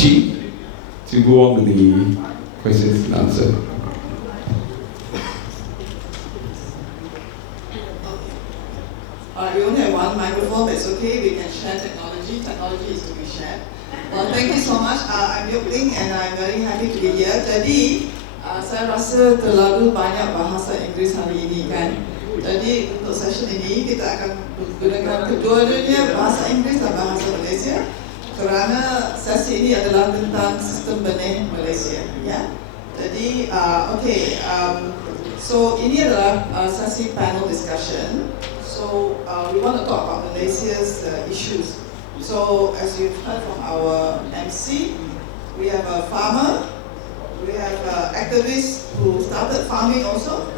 Chee to go on with the questions and answer. We only have one microphone, but it's okay. We can share technology. Technology is to be shared. Well, thank you so much. I'm Yahqappu Ling and I'm very happy to be here. Jadi, saya rasa terlalu banyak bahasa Inggeris hari ini kan. Jadi untuk session ini kita akan gunakan kedua-duanya bahasa Inggeris dan bahasa Malaysia. Kerana sesi ini adalah tentang sistem benih Malaysia. Ya. Jadi, so ini adalah sesi panel discussion. So we want to talk about Malaysia's issues. So as you've heard from our MC, we have a farmer, we have activists who started farming also,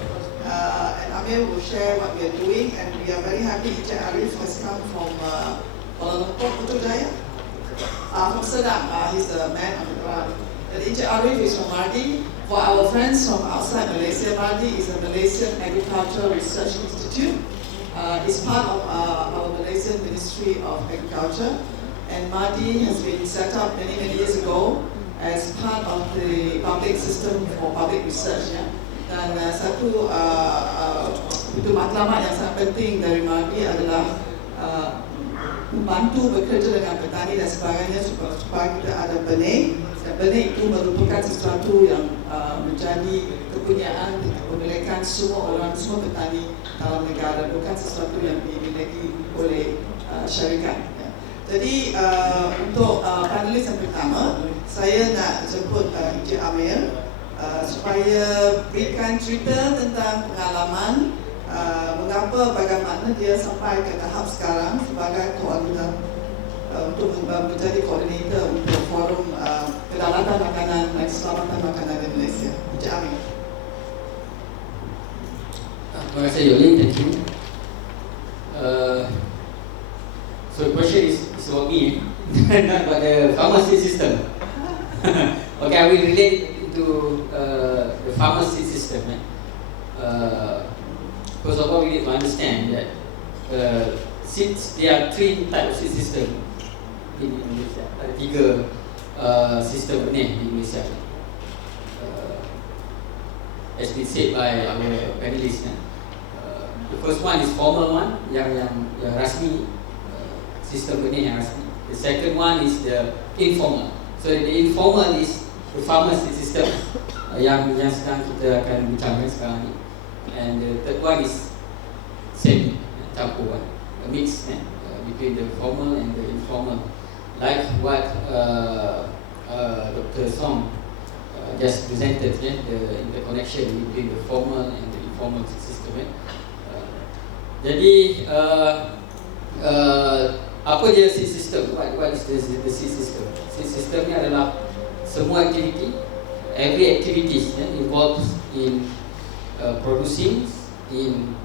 and Amir will share what we are doing, and we are very happy Encik Arif has come from Kuala Lumpur, Putrajaya, from Sedang. He's the man on the ground. And Encik Arif is from MARDI. For our friends from outside Malaysia, MARDI is a Malaysian Agricultural Research Institute. It's part of our Malaysian Ministry of Agriculture, and MARDI has been set up many years ago as part of the public system for public research. Ya. Dan satu itu matlamat yang sangat penting dari MARDI adalah membantu bekerja dengan petani dan sebagainya supaya kita ada benih. Dan benih itu merupakan sesuatu yang menjadi kepunyaan, kepemilikan semua orang, semua petani dalam negara, bukan sesuatu yang dimiliki oleh syarikat. Ya. Jadi untuk panelis yang pertama, saya nak jemput Encik Amir supaya berikan cerita tentang pengalaman mengapa, bagaimana dia sampai ke tahap sekarang sebagai koordinator untuk menjadi koordinator untuk forum kedaulatan makanan dan keselamatan makanan di Malaysia. Encik Amir. Terima kasih Yoli, thank you. So the question is about me, not about the pharmacy system. Okay, I will relate to the pharmacy system. First of all, we need to understand that since there are three types of system in Malaysia, ada tiga sistem ni di Malaysia. As been said by our panelists. The first one is formal one, yang rasmi, sistem benih yang rasmi. The second one is the informal. So the informal is the pharmacy system yang sedang kita akan bincangkan sekarang ni. And the third one is semi, campur one, a mix between the formal and the informal. Like what Dr. Song just presented, the interconnection between the formal and the informal system. Jadi apa dia seed system? What is the seed system? Seed system ni adalah semua activity, every activities involves in producing, in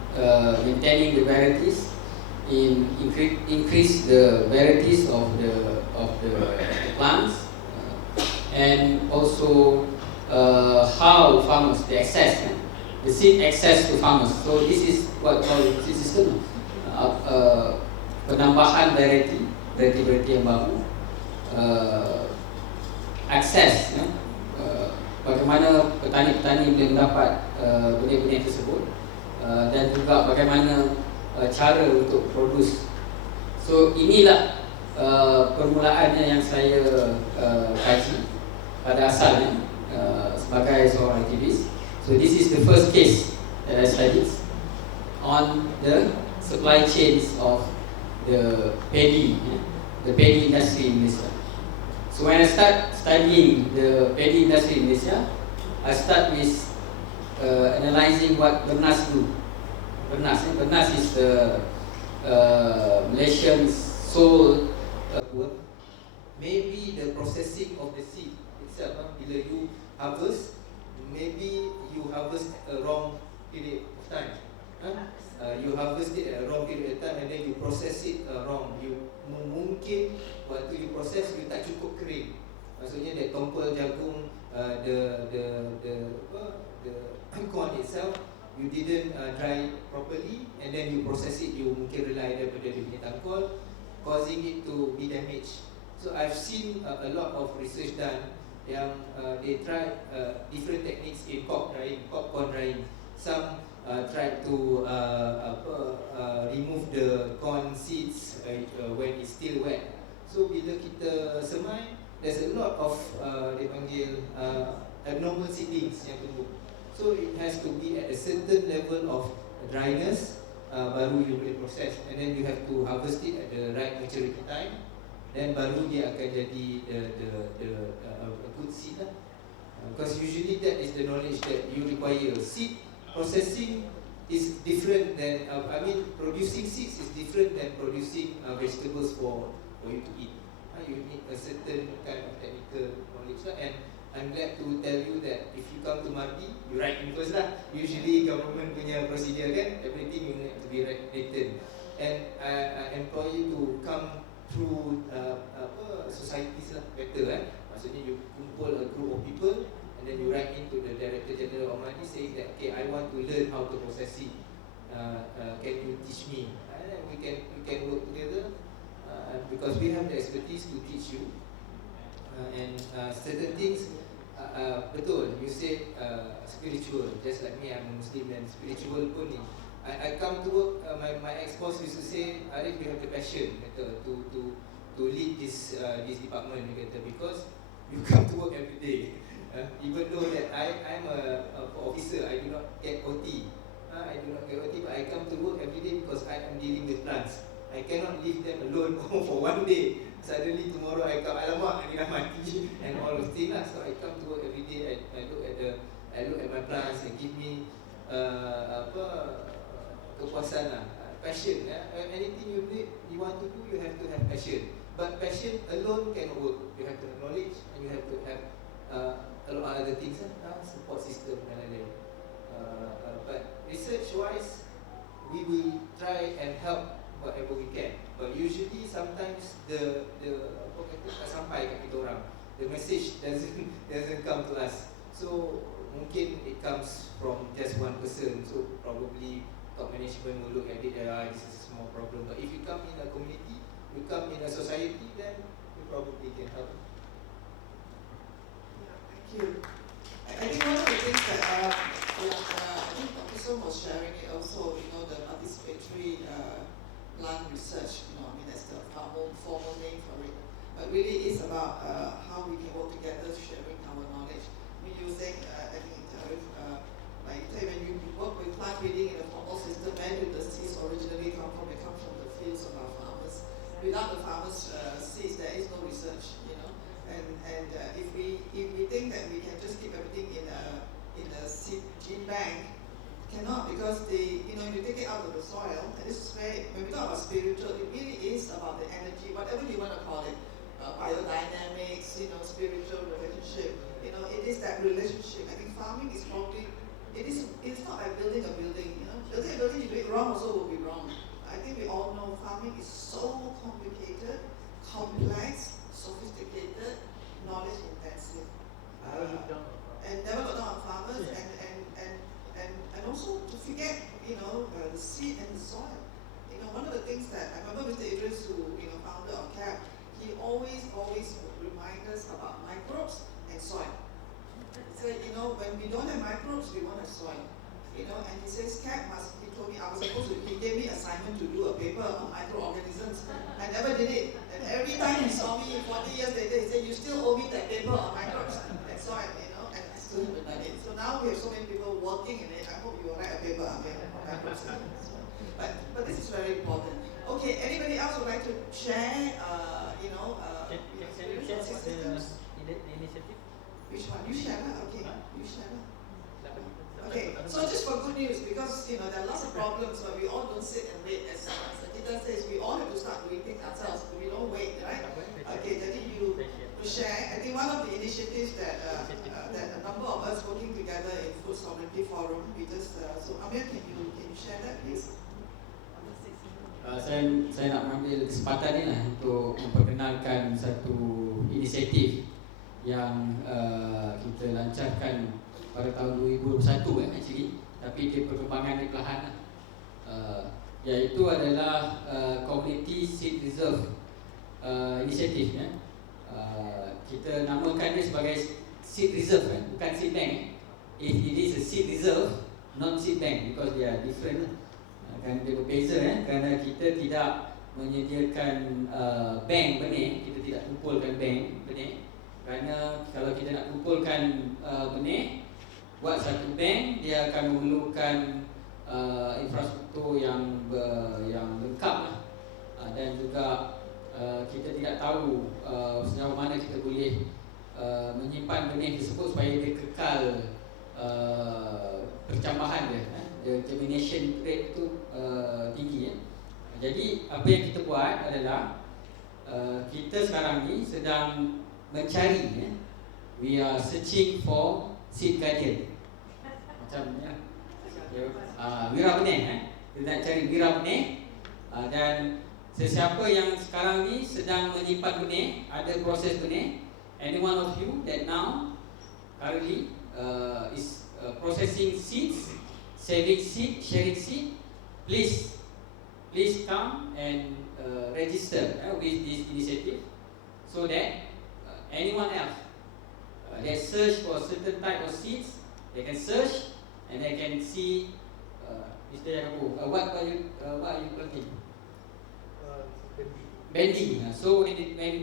maintaining the varieties, in increase the varieties of the plants, and also how farmers they access the seed access to farmers. So this is what called seed system. Penambahan variety yang baru, akses, bagaimana petani-petani boleh mendapat benih-benih tersebut, dan juga bagaimana cara untuk produce. So inilah permulaannya yang saya kaji pada asalnya sebagai seorang aktivis. So this is the first case that I studied on the supply chains of the paddy industry in Malaysia. So when I start studying the paddy industry in Malaysia, I start with analyzing what Bernas do. Bernas is the Malaysian sole work. Maybe the processing of the seed itself, bila you harvest, maybe you harvest a wrong period of time. You harvest it at a wrong period of time and then you process it wrong. You mungkin waktu you process you tak cukup kering. Maksudnya that tompel jagung, the corn itself you didn't dry properly, and then you process it, you mungkin rely daripada dia punya tangkol, causing it to be damaged. So I've seen a lot of research done yang they try different techniques in popcorn drying. Some try to remove the corn seeds when it's still wet. So bila kita semai, there's a lot of dia panggil abnormal seedlings yang tumbuh. So it has to be at a certain level of dryness, baru you boleh proses, and then you have to harvest it at the right maturity time. Then baru dia akan jadi a good seed lah. Because usually that is the knowledge that you require. Seed processing is different than producing seeds is different than producing vegetables for you to eat. You need a certain kind of technical knowledge lah. And I'm glad to tell you that if you come to MARDI, you write in first lah. Usually government punya procedure kan, everything you need to be written. And I employ you to come through societies lah, better Maksudnya you kumpul a group of people and then you write into the Director General of MARDI saying that okay, I want to learn how to process it. Can you teach me? And then we can work together because we have the expertise to teach you. And certain things, betul, you said spiritual, just like me, I'm a Muslim and spiritual pun ni. I come to work, my ex-boss used to say, Arif, you have the passion to lead this department, because you come to work every day. Even though that I'm a officer, I do not get OT. I do not get OT, but I come to work every day because I am dealing with plants. I cannot leave them alone for one day. Suddenly tomorrow I come, alamak, I dah mati and all of things lah. So I come to work every day. I look at my plants and give me kepuasan lah, passion. Anything you want to do, you have to have passion. But passion alone cannot work. You have to have knowledge and you have to have a lot of other things, support system and lain-lain. But research-wise, we will try and help whatever we can. But usually, sometimes the apa kata tak sampai kat kita orang. The message doesn't come to us. So mungkin it comes from just one person. So probably top management will look at it, this is a small problem. But if you come in a community, you come in a society, then you probably can help. Yeah, thank you. I think one of the things that I think Dr. Som was sharing it also, the participatory plant research, that's the formal name for it. But really it's about how we can work together, sharing our knowledge. You think, I think, like when you work with plant breeding in a formal system, where do the seeds originally come from? They come from the fields of our farmers. Without the farmers' seeds, there is no research, And if we think that we can just keep everything in a seed gene bank, cannot, because you take it out of the soil, and this is where, when we talk about spiritual, it really is about the energy, whatever you want to call it, biodynamics, spiritual relationship, it is that relationship. I think farming is probably, it's not like building a building, building a building, you do it wrong also will be wrong. I think we all know farming is so complicated, complex, sophisticated, knowledge intensive. And never look down on farmers, and also to forget, the seed and the soil. One of the things that I remember Mr. Idris, who founder of CAP, he always remind us about microbes and soil. So when we don't have microbes, we won't have soil. And he says CAP must. He told me he gave me assignment to do a paper on microorganisms. I never did it, and every time he saw me 40 years later, he said, "You still owe me that paper on microbes and soil." And I still haven't done it. So now we have so many people working in it. I hope you will write a paper on microbes. But this is very important. Okay, anybody else would like to share? Can you share about the initiative? Which one? You share, okay. You share. Okay, so just for good news, because there are lots of problems, but we all don't sit and wait. As Sakita says, we all have to start doing things ourselves. We don't wait, right? Okay, then you share. I think one of the initiatives that a number of us working together in Food Sovereignty Forum, we just so Amir, can you share that, please? Saya nak mengambil kesempatan ni lah untuk memperkenalkan satu inisiatif yang kita lancarkan pada tahun 2021 actually, tapi dia perkembangan perlahan lah. Iaitu adalah Community Seed Reserve Initiative kita namakan dia sebagai seed reserve kan? Bukan seed bank. It is a seed reserve, not seed bank, because they are different. Kan dia berbeza kerana kita tidak menyediakan bank benih, kita tidak kumpulkan bank benih. Kerana kalau kita nak kumpulkan benih, buat satu bank, dia akan memerlukan infrastruktur yang lengkap lah. Dan juga kita tidak tahu sejauh mana kita boleh menyimpan benih tersebut supaya dia kekal percambahan dia, germination rate itu tinggi. Jadi apa yang kita buat adalah kita sekarang ni sedang mencari, we are searching for seed guardian. Macam ni wira benih, kita nak cari wira benih. Dan sesiapa yang sekarang ni sedang menyimpan benih, ada proses benih, any one of you that now currently is processing seeds, saving seed, sharing seed, please come and register with this initiative, so that anyone else that search for certain type of seeds, they can search and they can see Mr. Yahqappu, what are you planting? Bendy. So when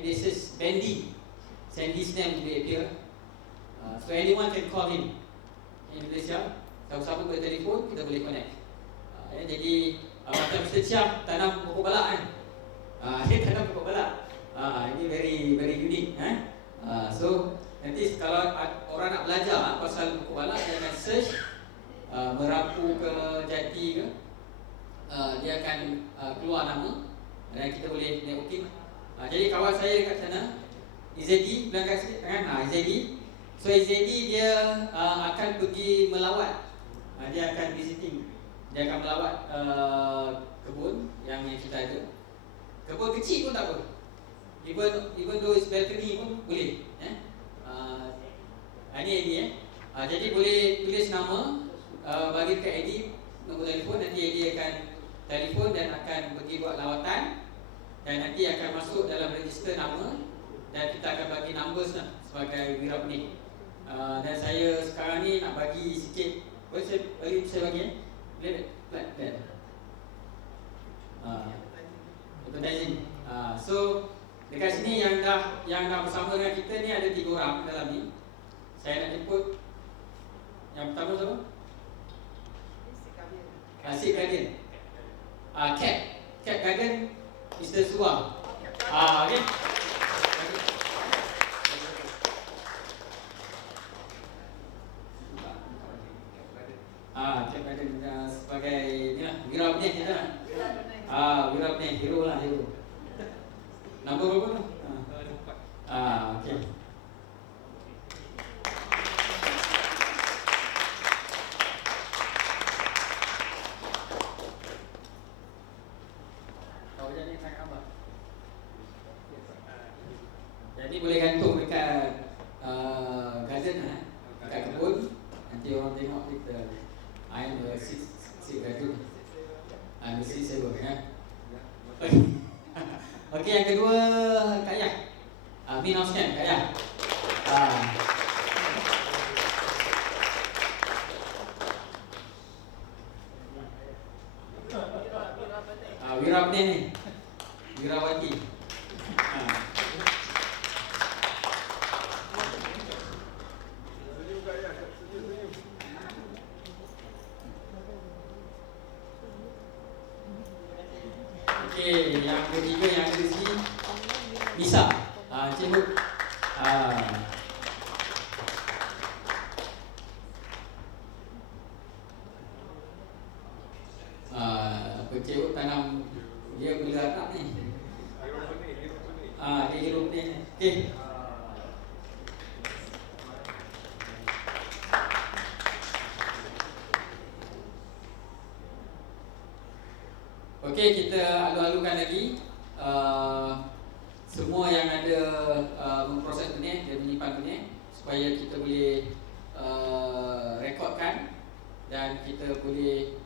this is Bendy, send his name to appear. So anyone can call him in Malaysia. Siapa-siapa boleh telefon, kita boleh connect. Jadi macam Mr. Chiam tanam pokok balak kan? Dia tanam pokok balak. Ini very unique. So nanti kalau orang nak belajar pasal pokok balak, dia akan search Merapu ke Jati ke, dia akan keluar nama dan kita boleh networking. Jadi kawan saya dekat sana, Izedi, bilang kat sikit kan, Izedi. So Izedi dia akan pergi melawat, dia akan visiting, dia akan melawat kebun yang kita ada. Kebun kecil pun tak apa, even though it's balcony pun boleh. Ini Eddie jadi boleh tulis nama, bagi dekat Eddie nombor telefon, nanti Eddie akan telefon dan akan pergi buat lawatan, dan nanti akan masuk dalam register nama, dan kita akan bagi numbers lah sebagai wira benih. Dan saya sekarang ni nak bagi sikit, saya bagi plan advertising. So dekat sini yang dah bersama dengan kita ni ada 3 orang dalam ni. Saya nak jemput yang pertama siapa? Seed Guardian. Cat Guardian, Mr. Suwang. Okay. Cat Guardian sebagai ni lah, wira benih kita lah. Wira benih, hero lah, hero. Nombor berapa tu? Okay. Jadi boleh gantung dekat garden, dekat kebun. Nanti orang tengok kita, I am the seed guardian, I'm the seed saver. Okey, yang kedua Kak Yah, Min Austin, Kak Yah. Wira benih ni, wirawati. Okey, yang ketiga yang ada di sini Bisa. Cikgu. Cikgu tanam dia bila anak ni. Dia hidup ni. Okey. Okey, kita alu-alukan lagi semua yang ada memproses benih dan menyimpan benih, supaya kita boleh rekodkan dan kita boleh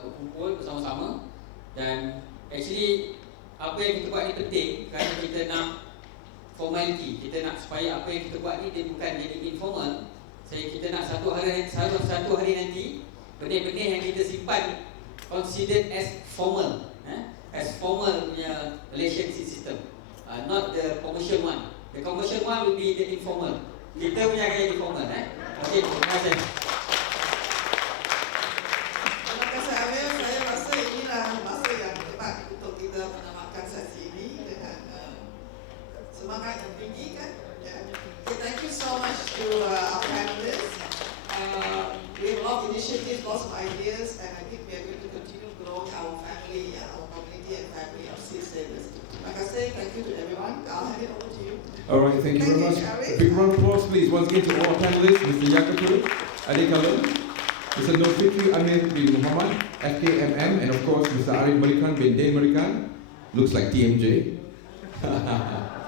berkumpul bersama-sama. Dan actually apa yang kita buat ni penting kerana kita nak formality. Kita nak supaya apa yang kita buat ni dia bukan jadi informal. Kita nak satu hari nanti benih-benih yang kita simpan considered as formal, as formal punya Malaysian seed system, not the commercial one. The commercial one will be the informal. Kita punya akan jadi formal. Okey, terima kasih. Terima kasih Amir. Saya rasa inilah masa yang tepat untuk kita menamatkan sesi ini dengan semangat yang tinggi kan. Okay, thank you so much to our panelists. We have a lot of initiatives, lots of ideas, and I think we are going to continue growing our family, our community and family of seed savers. Like I say, thank you to everyone. I'll hand it over to you. All right, thank you very much. A big round of applause, please, once again to all our panelists, Mr. Yahqappu Adaikalam, Mr. Nurfitri Amir bin Muhammad, FKMM, and of course, Mr. Merican bin Merican. Looks like TMJ.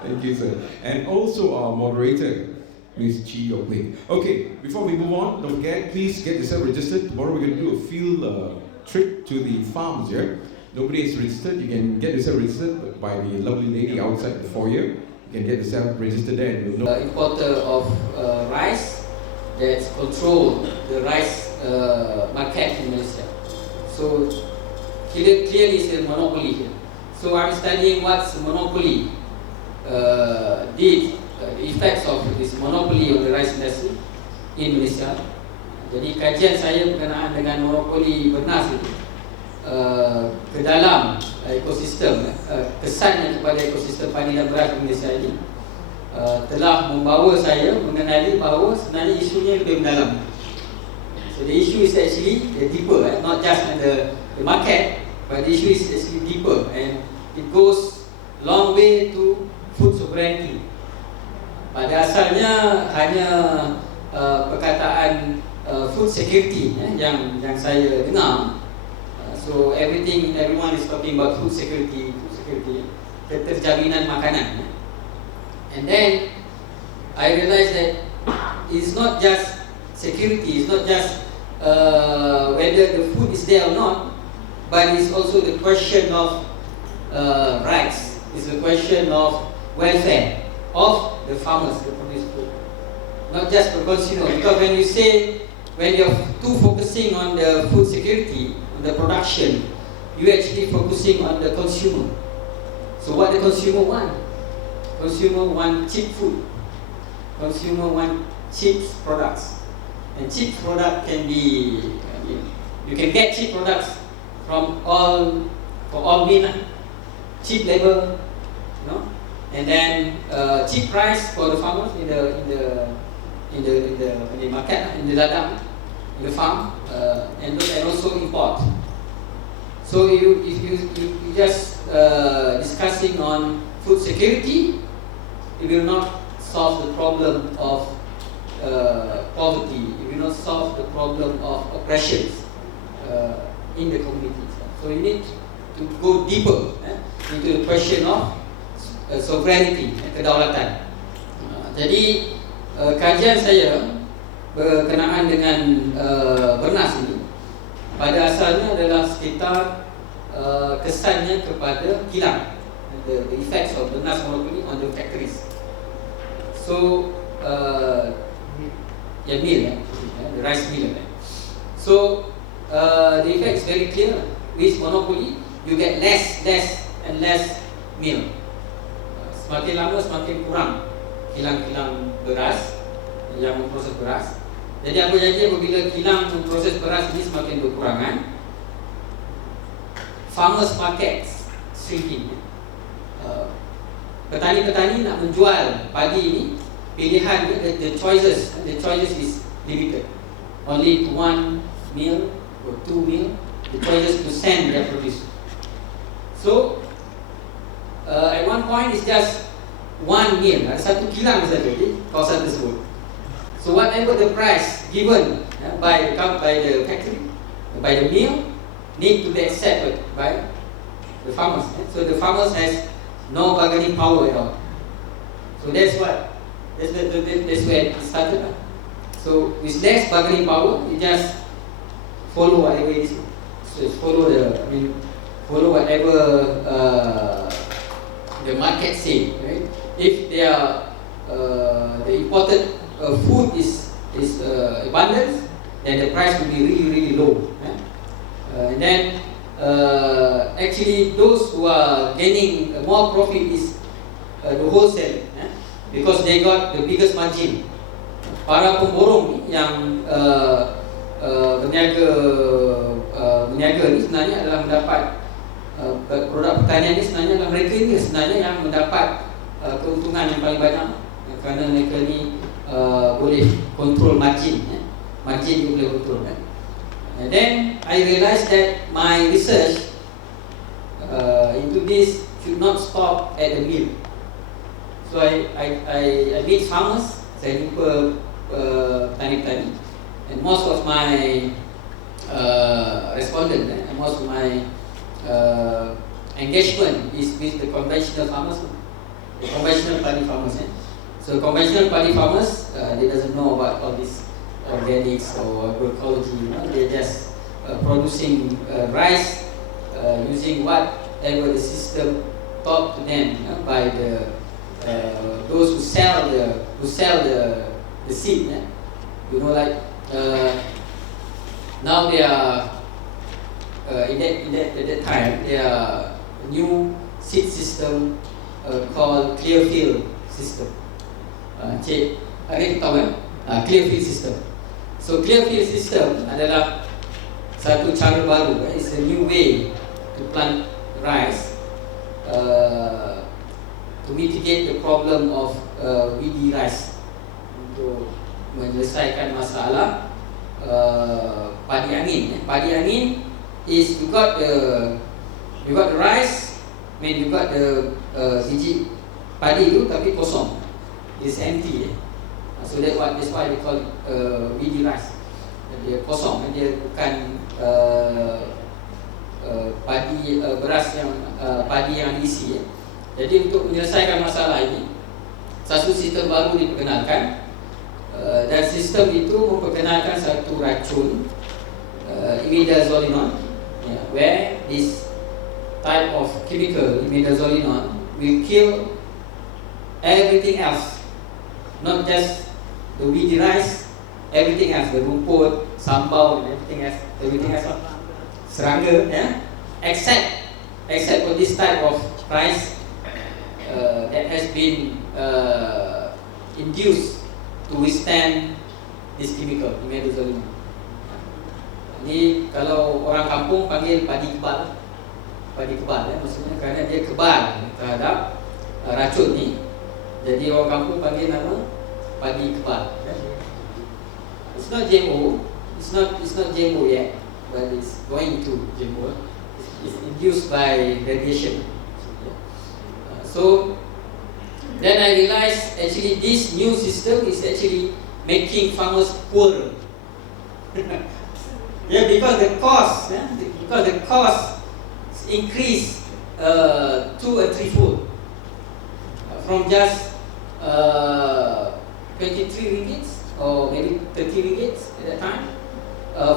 Thank you, sir. And also our moderator, Ms. Chee Yoke Ling. Okay, before we move on, don't forget, please get yourself registered. Tomorrow we're going to do a field trip to the farms here. Nobody is registered. You can get yourself registered by the lovely lady outside the foyer. You can get yourself registered there and you'll know. Importer of rice that control the rice market in Malaysia. So clearly it's a monopoly here. So I'm studying what's monopoly did, the effects of this monopoly of the rice industry in Malaysia. Jadi kajian saya berkenaan dengan monopoli bernas itu ke dalam ekosistem, kesannya kepada ekosistem padi dan beras di Malaysia ini telah membawa saya mengenali bahawa sebenarnya isunya lebih mendalam. So the issue is actually deeper, not just the market, but the issue is actually deeper and it goes long way to food sovereignty. Pada asalnya hanya perkataan food security yang saya dengar. So everyone is talking about food security, keterjaminan makanan. And then I realized that it's not just security, it's not just whether the food is there or not, but it's also the question of rights. It's a question of welfare of the farmers who produce food, not just for consumer. Because when you're too focusing on the food security, on the production, you're actually focusing on the consumer. So what the consumer want? Consumer want cheap food. Consumer want cheap products, and cheap product can be, you can get cheap products from all means, cheap labor, and then cheap price for the farmers in the market, in the ladang, in the farm, and also import. So if you just discussing on food security, it will not solve the problem of poverty. It will not solve the problem of oppressions in the communities. So you need to go deeper into the question of sovereignty, kedaulatan. Jadi kajian saya berkenaan dengan bernas ini pada asalnya adalah sekitar kesannya kepada kilang, the effects of bernas monopoly on the factories. So mill, the rice mill. So the effect is very clear. With monopoly, you get less and less mill. Semakin lama semakin kurang kilang-kilang beras yang memproses beras. Jadi apa jadi apabila kilang memproses beras ini semakin berkurangan, farmers market shrinking. Petani-petani nak menjual padi ini, pilihan the choices is limited. Only to 1 meal or 2 meal, the choices to send their produce. So at one point it's just 1 meal, ada satu kilang saja di kawasan tersebut. So whatever the price given by the factory, by the mill, need to be accepted by the farmers. So the farmers has no bargaining power at all. So that's where it started. So with less bargaining power, you just follow whatever it is. So follow whatever the market say, right? if the imported food is abundant, then the price will be really low. And then actually those who are gaining more profit is the wholesale, because they got the biggest margin. Para pemborong ni yang berniaga ni sebenarnya adalah mendapat produk pertanian ni sebenarnya adalah mereka ni sebenarnya yang mendapat keuntungan yang paling banyak, kerana mereka ni boleh kontrol margin, margin boleh kontrol. And then I realized that my research into this should not stop at the mill. So I meet farmers, saya jumpa petani-petani, and most of my respondents and most of my engagement is with the conventional farmers, the conventional paddy farmers. So conventional paddy farmers, they doesn't know about all this organics or agroecology. They're just producing rice using whatever the system taught to them by those who sell the seed. Like now they are at that time there are new seed system called clear field system. Cik Arif tahu kan? Clear field system. So clear field system adalah satu cara baru. It's a new way to plant rice to mitigate the problem of weedy rice, untuk menyelesaikan masalah padi angin. Padi angin is you got the rice, you got the biji padi itu tapi kosong, it's empty. So that's why they call it weedy rice. Dia kosong, dia bukan padi beras yang padi yang diisi. Jadi untuk menyelesaikan masalah ini, satu sistem baru diperkenalkan, dan sistem itu memperkenalkan satu racun imidazolinon, where this type of chemical imidazolinon will kill everything else, not just the weedy rice, everything else, the rumput, sambal, and everything else, serangga, except for this type of rice that has been induced to withstand this chemical imidazolinon. Ini kalau orang kampung panggil padi kebal, maksudnya kerana dia kebal terhadap racun ni, jadi orang kampung panggil nama padi kebal. It's not GMO, it's not GMO yet, but it's going to GMO. It's induced by radiation. So then I realized actually this new system is actually making farmers poorer. Because the cost increased 2 or 3-fold, from just 23 ringgits or maybe 30 ringgits at that time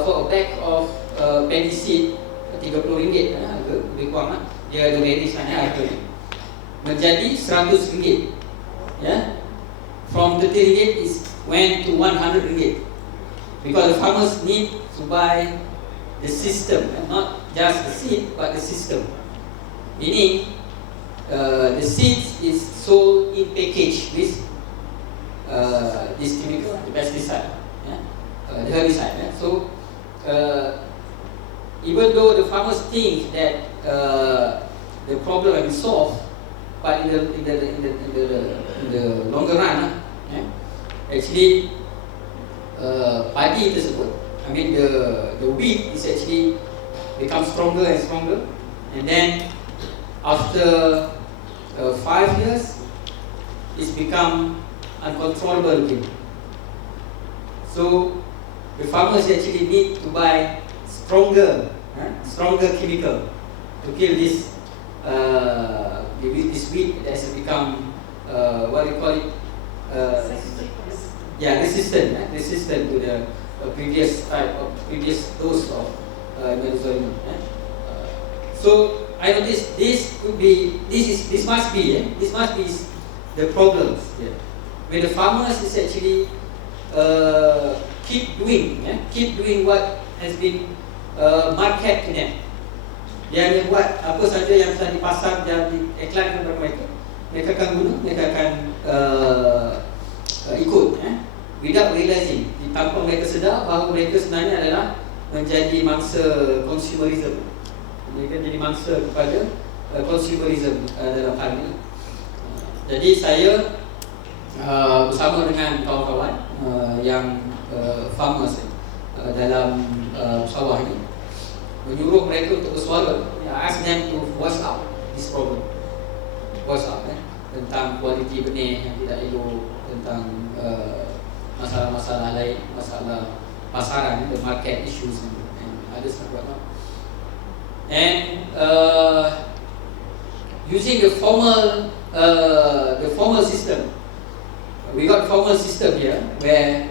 for a bag of paddy seed, 30 ringgit, lebih kurang lah. Dia ada range harga menjadi 100 ringgit. From 30 ringgit is went to 100 ringgit, because the farmers need to buy the system, not just the seed but the system. Meaning the seeds is sold in package with this chemical, the pesticide, the herbicide. So even though the farmers think that the problem has been solved, but in the longer run, actually padi tersebut, the wheat is actually become stronger and stronger, and then after 5 years, it's become uncontrollable again. So the farmers actually need to buy stronger chemical to kill this wheat that has become what do you call it? Resistant to the previous dose of imidazolinon. So I know this must be the problems here. When the farmers is actually keep doing what has been market to them. Dia hanya buat apa saja yang telah dipasang dan diiklankan kepada mereka. Mereka akan guna, mereka akan ikut, without realizing, tanpa mereka sedar bahawa mereka sebenarnya adalah menjadi mangsa consumerism. Mereka jadi mangsa kepada consumerism dalam hal ini. Jadi saya bersama dengan kawan-kawan yang farmers dalam sawah ini menyuruh mereka untuk bersuara. Ask them to voice out this problem, voice out tentang kualiti benih yang tidak elok, tentang masalah-masalah lain, masalah pasaran, the market issues and others and whatnot. And using the formal system, we got formal system here where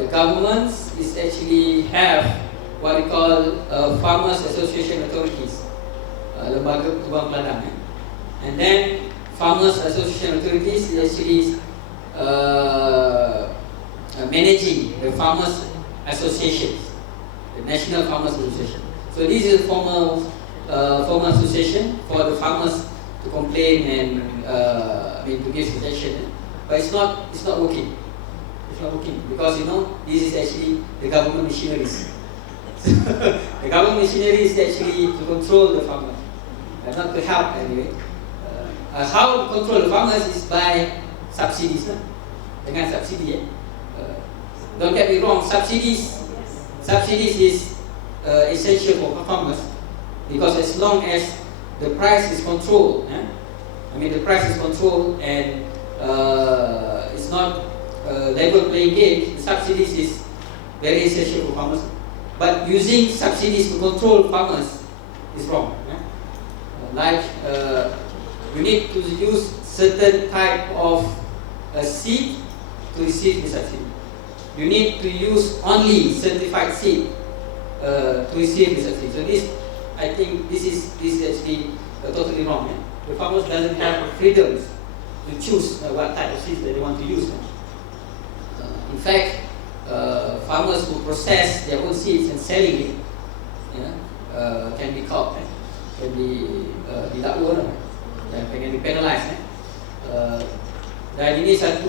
the governments is actually have what we call farmers association authorities, lembaga pertubuhan peladang, and then farmers association authorities is actually managing the farmers associations, the national farmers association. So this is a formal association for the farmers to complain and to give suggestion, but it's not working. It's not working because this is actually the government machineries. The government machinery is actually to control the farmers, not to help anyway. How to control the farmers is by subsidies, dengan subsidi. Don't get me wrong, subsidies is essential for farmers because as long as the price is controlled, the price is controlled and it's not level playing game, the subsidies is very essential for farmers. But using subsidies to control farmers is wrong. Like you need to use certain type of seed to receive the subsidy. You need to use only certified seed to receive the subsidy. So I think this is actually totally wrong. The farmers doesn't have freedom to choose what type of seeds that they want to use. In fact, farmers who process their own seeds and selling it, can be caught, can be didakwa, can be penalized. Dan ini saya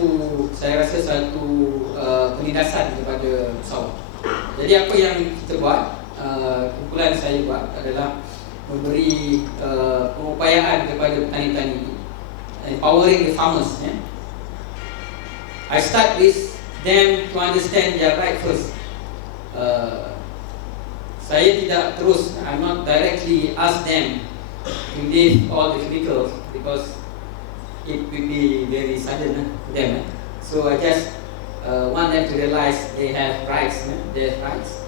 rasa satu penindasan kepada sawah. Jadi apa yang kita buat, kumpulan saya buat adalah memberi pengupayaan kepada petani-petani, empowering the farmers. I start with them to understand their right first. Saya tidak terus, I'm not directly ask them to leave all the chemicals because it will be very sudden to them. So I just want them to realize they have rights. They have rights.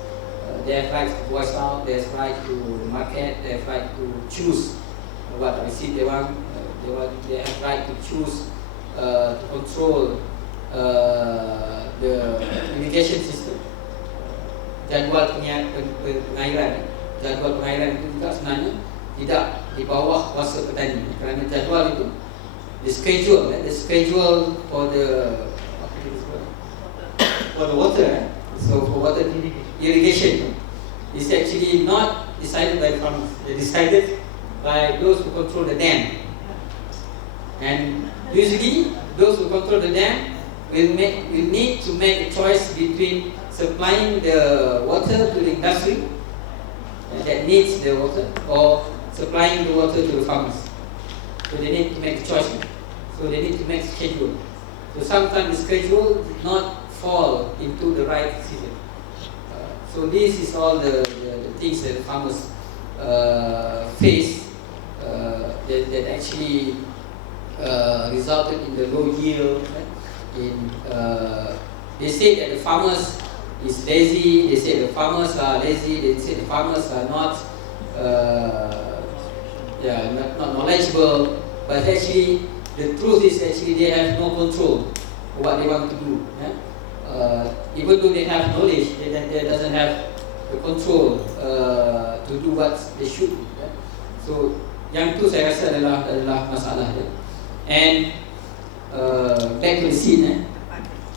They have rights to voice out. They have right to market. They have right to choose what seed they want. They have right to choose to control the irrigation system. Jadual pengairan itu juga sebenarnya tidak di bawah kuasa petani kerana jadual itu the schedule for the water, so for water irrigation is actually not decided by the farmers. It's decided by those who control the dam, and usually those who control the dam will need to make a choice between supplying the water to the industry that needs the water or supplying the water to the farmers. So they need to make a choice. So they need to make a schedule. So sometimes the schedule did not fall into the right season. So this is all the things that the farmers face that actually resulted in the low yield. They say that the farmers is lazy. They say the farmers are lazy. They say the farmers are not knowledgeable. But actually, the truth is actually they have no control of what they want to do. Even though they have knowledge, they doesn't have the control to do what they should do. So yang tu saya rasa adalah masalah dia. And back to the seed,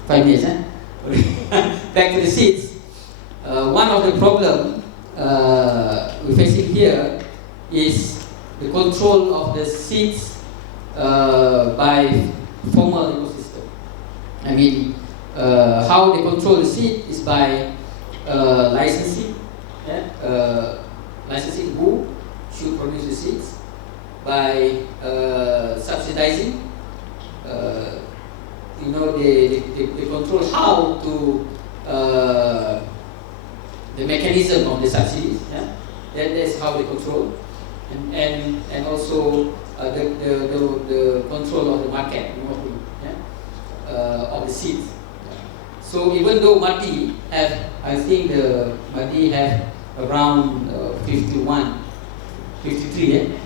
5 years, back to the seeds. One of the problem we're facing here is the control of the seeds by formal ecosystem. I mean, how they control the seed is by licensing. Licensing who should produce the seeds, by subsidizing. They control how to the mechanism of the subsidies. That's how they control, and also the control of the market, of the seeds. So even though MARDI have, I think the MARDI have around 51, 53,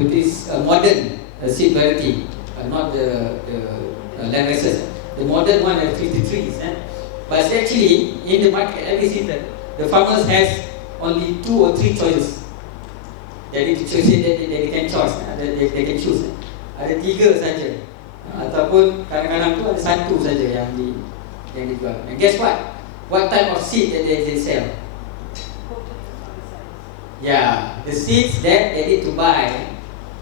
it is a modern seed variety, not the land races. The modern one has 53, but actually in the market every season the farmers has only 2 or 3 choices. They can choose, they can choose. Ada 3 saja, ataupun kadang-kadang tu ada 1 saja yang dijual. And guess what? What type of seed that they sell? Yeah, the seeds that they need to buy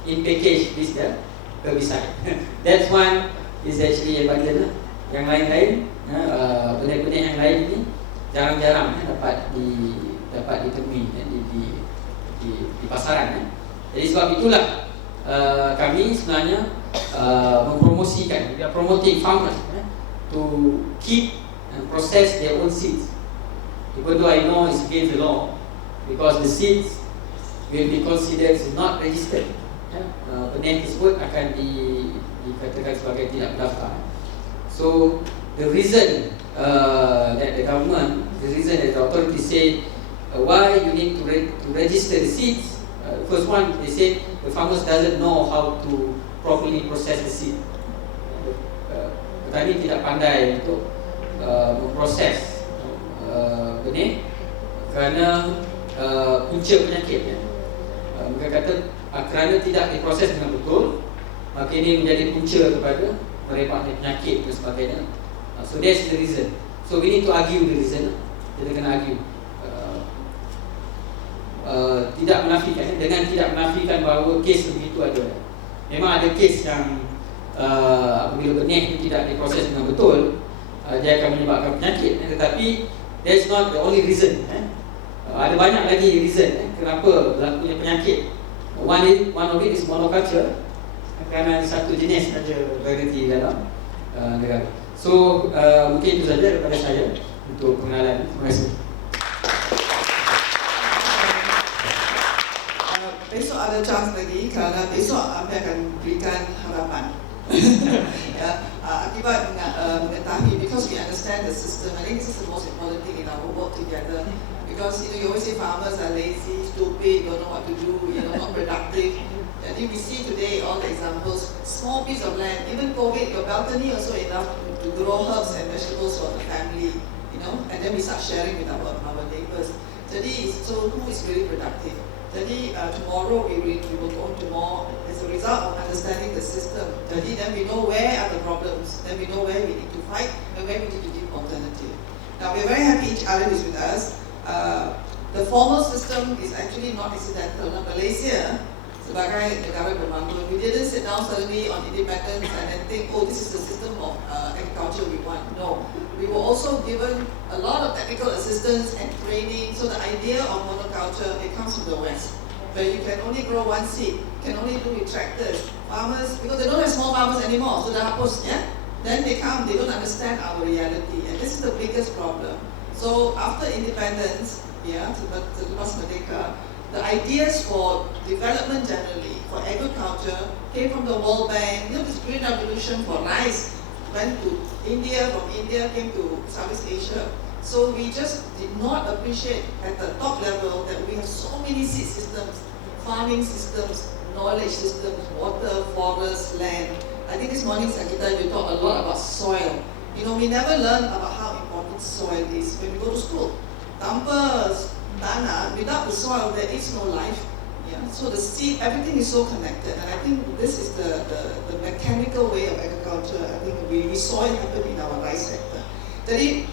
in package with the herbicide. That's one is actually abundant. Yang lain-lain, benih-benih yang lain ini jarang-jarang dapat ditemui di pasaran. Jadi sebab itulah kami sebenarnya mempromosikan, we are promoting farmers to keep and process their own seeds. Even though I know it's against the law, because the seeds will be considered not registered. Benih tersebut akan dikatakan sebagai tidak berdaftar. So the reason that the government, the reason that the authority say why you need to register the seeds. First one, they say the farmers doesn't know how to properly process the seed. Petani tidak pandai untuk memproses benih kerana punca penyakit. Mereka kata kerana tidak diproses dengan betul, maka ini menjadi punca kepada merebaknya penyakit dan sebagainya. So that's the reason. So we need to argue the reason. Kita kena argue. Tidak menafikan, dengan tidak menafikan bahawa kes begitu ada. Memang ada kes yang apabila benih tidak diproses dengan betul, dia akan menyebabkan penyakit. Tetapi that's not the only reason. Ada banyak lagi reason kenapa berlakunya penyakit. One of it is monoculture, kerana satu jenis saja variety dalam negara. So mungkin itu saja daripada saya untuk pengenalan. Terima kasih. Besok ada chance lagi kerana besok Amir akan berikan harapan. Akibat mengetahui, because we understand the system. I think this is the most important thing in our work together. Because you always say farmers are lazy, stupid, don't know what to do, not productive. I think we see today all the examples. Small piece of land, even COVID, your balcony also enough to grow herbs and vegetables for the family. And then we start sharing with our neighbors. Jadi, so who is really productive? Jadi tomorrow we will go into more as a result of understanding the system. Jadi then we know where are the problems, then we know where we need to fight and where we need to give alternative. Now we're very happy each other is with us. The formal system is actually not accidental. Now Malaysia, sebagai negara bermakmur, we didn't sit down suddenly on independence and then think, oh, this is the system of agriculture we want. No, we were also given a lot of technical assistance and training. So the idea of monoculture, it comes from the West, where you can only grow one seed, can only do with tractors. Farmers, because they don't have small farmers anymore, so the hapus, then they come, they don't understand our reality, and this is the biggest problem. So after independence, selepas merdeka, the ideas for development generally, for agriculture, came from the World Bank. This green revolution for rice went to India, from India came to Southeast Asia. So we just did not appreciate at the top level that we have so many seed systems, farming systems, knowledge systems, water, forest, land. I think this morning, Sakita, you talked a lot about soil. We never learn about how important soil is when we go to school. Tanpa tanah, without the soil, there is no life. Yeah, so the seed, everything is so connected, and I think this is the mechanical way of agriculture. I think we saw it happen in our rice sector. Jadi,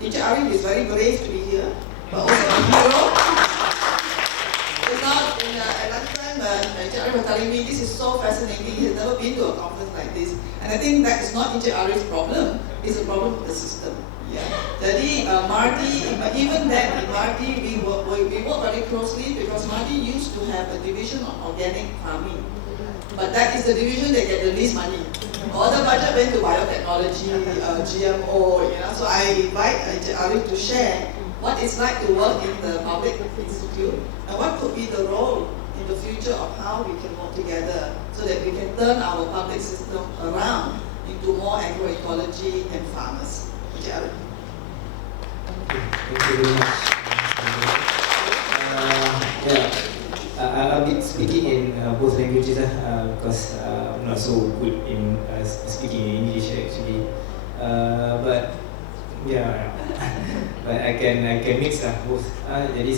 Encik Arif is very brave to be here, but also a hero. Just now, at lunchtime, Encik Arif was telling me this is so fascinating. He has never been to a conference like this, and I think that is not Encik Arif's problem. It's a problem of the system. Yeah. Jadi MARDI, even then in MARDI we work very closely because MARDI used to have a division on organic farming, but that is the division that get the least money. All the budget went to biotechnology, GMO. So I invite Arif to share what it's like to work in the public institute and what could be the role in the future of how we can work together so that we can turn our public system around into more agroecology and farmers. Arif. Thank you very much. I'll be speaking in both languages because I'm not so good in speaking in English actually. But I can mix both. Jadi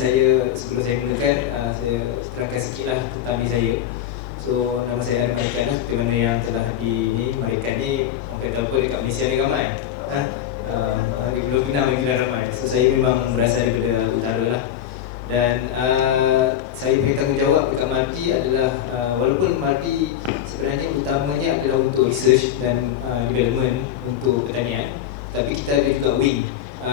sebelum saya mulakan, saya terangkan sedikitlah tentang diri saya. So nama saya Merican, seperti mana yang telah di Merican ni, orang kata apa dekat Malaysia ni ramai. Di Pulau Pinang lagi ramai. So saya memang berasal daripada utara lah. Dan saya punya tanggungjawab dekat MARDI adalah walaupun MARDI sebenarnya utamanya adalah untuk research dan development untuk pertanian, tapi kita ada juga wing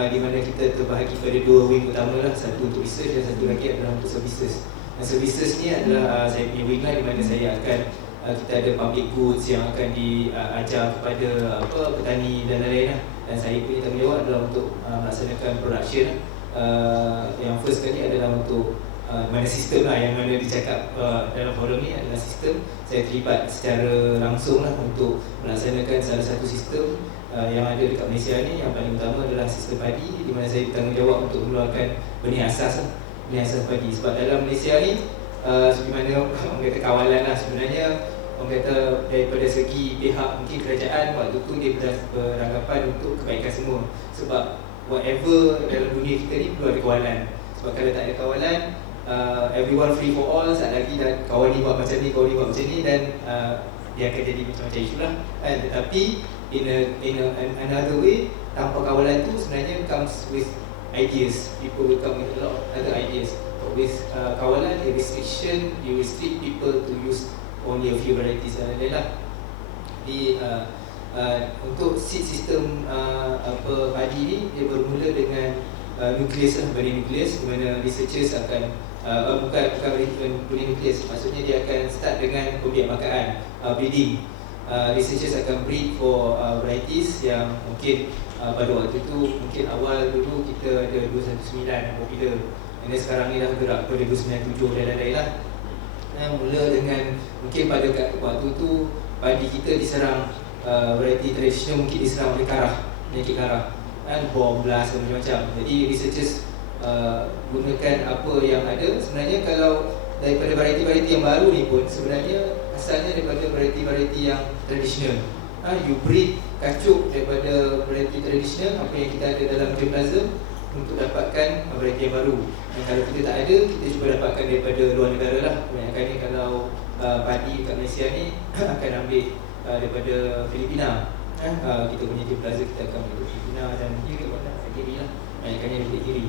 di mana kita terbahagi pada dua wing utama lah, satu untuk research dan satu lagi adalah untuk services. Dan services ni adalah saya punya wing lah, di mana saya akan kita ada public goods yang akan diajar kepada petani dan lain-lain lah. Dan saya punya tanggungjawab adalah untuk melaksanakan production. Yang first kali adalah untuk mana sistem lah, yang mana dicakap dalam forum ni adalah sistem. Saya terlibat secara langsung lah untuk melaksanakan salah satu sistem yang ada dekat Malaysia ni. Yang paling utama adalah sistem padi, di mana saya bertanggungjawab untuk mengeluarkan benih asas padi. Sebab dalam Malaysia ni seperti mana orang kata kawalan lah, sebenarnya orang kata daripada segi pihak mungkin kerajaan waktu tu dia beranggapan untuk kebaikan semua. Sebab whatever dalam dunia kita ni perlu ada kawalan. Sebab kalau tak ada kawalan, everyone free for all, saat lagi dan kawan ni buat macam ni, kawan ni buat macam ni, dan dia akan jadi macam-macam isu lah. Tetapi in another way, tanpa kawalan tu sebenarnya comes with ideas. People will come with a lot of other ideas. But with kawalan, the restriction, you restrict people to use only a few varieties dan lain-lain lah. Untuk seed system padi ni, dia bermula dengan nukleus lah, benih nukleus, di mana researchers akan bukan benih nukleus, maksudnya dia akan start dengan pembiakmakaan, breeding. Researchers akan breed for varieties yang mungkin pada waktu tu, mungkin awal dulu kita ada 219 popular, dan sekarang ni dah gerak pada 297 dan lain-lain lah. Mula dengan mungkin pada waktu tu padi kita diserang variety tradisional, mungkin diserang oleh penyakit karah, bom blast dan macam-macam. Jadi researchers gunakan apa yang ada. Sebenarnya kalau daripada variety-variety yang baru ni pun sebenarnya asalnya daripada variety-variety yang tradisional. You breed kacuk daripada variety tradisional, apa yang kita ada dalam germplasm, untuk dapatkan variety yang baru. Dan kalau kita tak ada, kita cuba dapatkan daripada luar negara lah. Kebanyakannya kalau padi kat Malaysia ni akan ambil daripada Filipina. Kita punya germplasm kita akan ambil dari Filipina dan juga diri lah. Kebanyakannya daripada diri.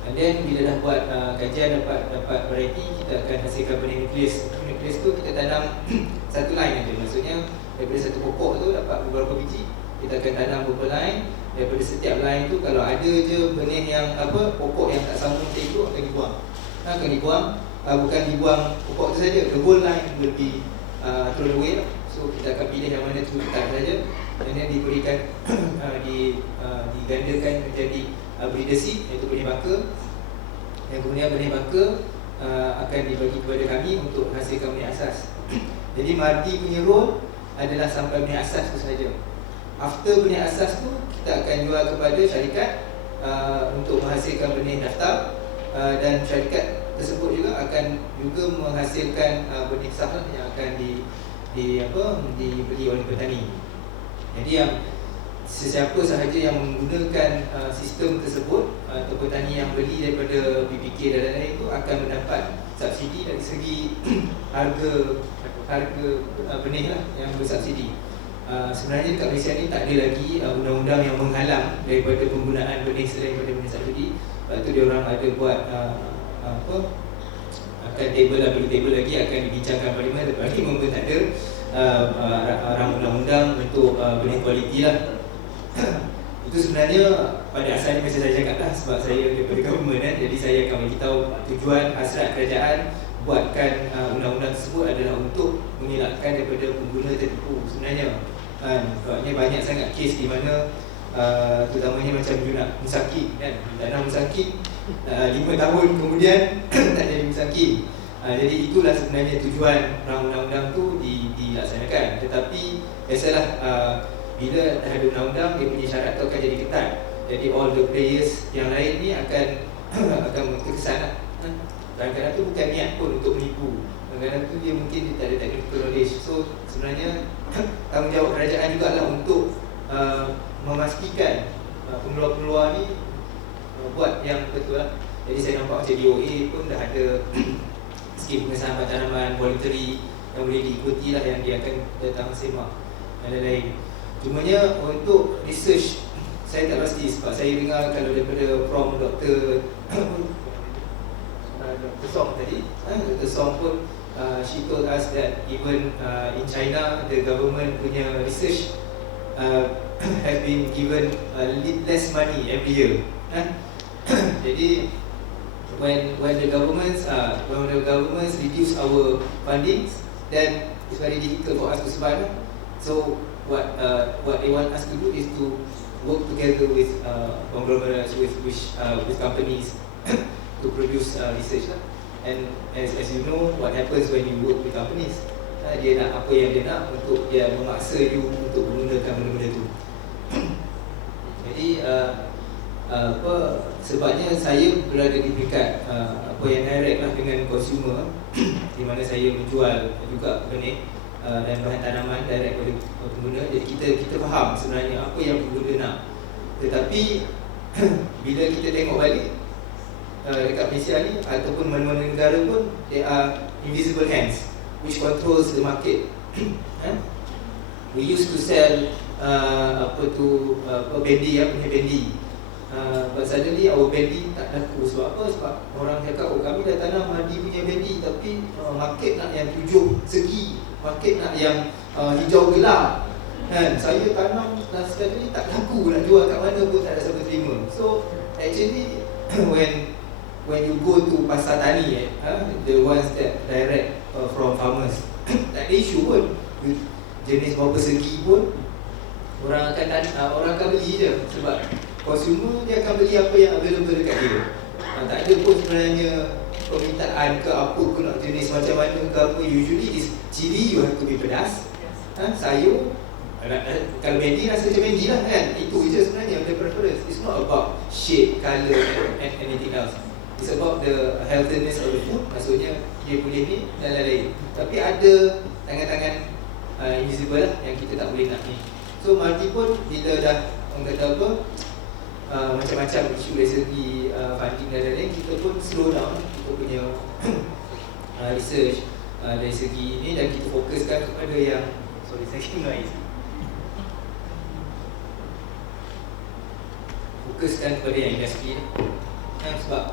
And then bila dah buat kajian, dapat variety, kita akan hasilkan benih nukleus. Nukleus tu kita tanam satu line aja. Maksudnya daripada satu pokok tu dapat beberapa biji, kita akan tanam beberapa line. Daripada setiap line tu, kalau ada je benih yang pokok yang tak sambung macam itu, akan dibuang. Akan dibuang, bukan dibuang pokok tu saja, the whole line will be thrown away. So kita akan pilih yang mana tu tak saja, dan then diberikan digandakan menjadi breeder seed, iaitu benih baka. Dan kemudian benih baka akan dibagi kepada kami untuk hasilkan benih asas. Jadi MARDI punya role adalah sampai benih asas tu saja. After benih asas tu, kita akan jual kepada syarikat untuk menghasilkan benih daftar, dan syarikat tersebut juga akan menghasilkan benih sah yang akan dibeli oleh petani. Jadi yang sesiapa sahaja yang menggunakan sistem tersebut atau petani yang beli daripada PPK dan lain-lain itu akan mendapat subsidi dari segi harga benih lah yang bersubsidi. Sebenarnya dekat Malaysia ni tak ada lagi undang-undang yang menghalang daripada penggunaan benih selain daripada benih subsidi. Lepas tu dia orang ada buat akan table lagi akan dibincangkan parlimen, tapi memang tak ada rang undang-undang untuk benih kualiti lah. Itu sebenarnya pada asalnya macam saya cakap lah, sebab saya daripada government kan, jadi saya akan beritahu tujuan hasrat kerajaan buatkan undang-undang tersebut adalah untuk mengelakkan daripada pengguna tertipu sebenarnya. Sebabnya banyak sangat kes di mana terutamanya macam musaki kan, tanam musaki 5 tahun kemudian tak jadi musaki. Jadi itulah sebenarnya tujuan undang-undang tu dilaksanakan. Tetapi biasalah bila ada undang-undang, dia punya syarat tu akan jadi ketat. Jadi all the players yang lain ni akan terkesan lah. Kadang-kadang tu bukan niat pun untuk menipu. Kadang-kadang tu dia mungkin dia tak ada technical knowledge. So sebenarnya tanggungjawab kerajaan jugalah untuk memastikan pengeluar-pengeluar ni buat yang betul lah. Jadi saya nampak macam DOA pun dah ada skim pengesahan tanaman voluntary yang boleh diikuti lah, yang dia akan datang semak dan lain-lain. Cumanya untuk research saya tak pasti, sebab saya dengar kalau daripada from Dr. Song tadi, Dr. Song pun she told us that even in China the government punya research have been given less money every year. Jadi when the governments reduce our fundings, then it's very difficult for us to survive. So what they want us to do is to work together with conglomerates, with companies to produce research. And as you know, what happens when you work with companies, dia nak apa yang dia nak untuk dia memaksa you untuk menggunakan benda-benda tu. Jadi sebabnya saya berada di peringkat yang direct lah dengan consumer, di mana saya menjual juga benih dan bahan tanaman direct kepada pengguna. Jadi kita faham sebenarnya apa yang pengguna nak. Tetapi bila kita tengok balik dekat Malaysia ni ataupun mana-mana negara pun, there are invisible hands which controls the market. We used to sell bendi, punya bendi. But suddenly our bendi tak laku. Sebab apa? Sebab orang cakap, kami dah tanam MARDI punya bendi, tapi market nak yang 7 segi, market nak yang hijau gelap. Saya tanam dah sekali tak laku, nak jual kat mana pun tak ada siapa terima. So actually when you go to pasar tani, the ones that direct from farmers, tak ada isu pun. Jenis berapa segi pun orang akan beli je, sebab consumer dia akan beli apa yang available dekat dia. Tak ada pun sebenarnya permintaan ke apa ke, nak jenis macam mana ke apa. Usually is cili you have to be pedas, sayur kalau bendi rasa macam bendi lah kan. Itu je sebenarnya the preference. It's not about shape, colour and anything else. It's about the healthiness of the food. Maksudnya dia boleh ni dan lain-lain. Tapi ada tangan-tangan invisible lah yang kita tak boleh nak ni. So MARDI pun bila dah orang kata apa, macam-macam isu dari segi funding dan lain-lain, kita pun slow down kita punya research dari segi ini, dan kita fokuskan kepada yang fokuskan kepada yang industri. Sebab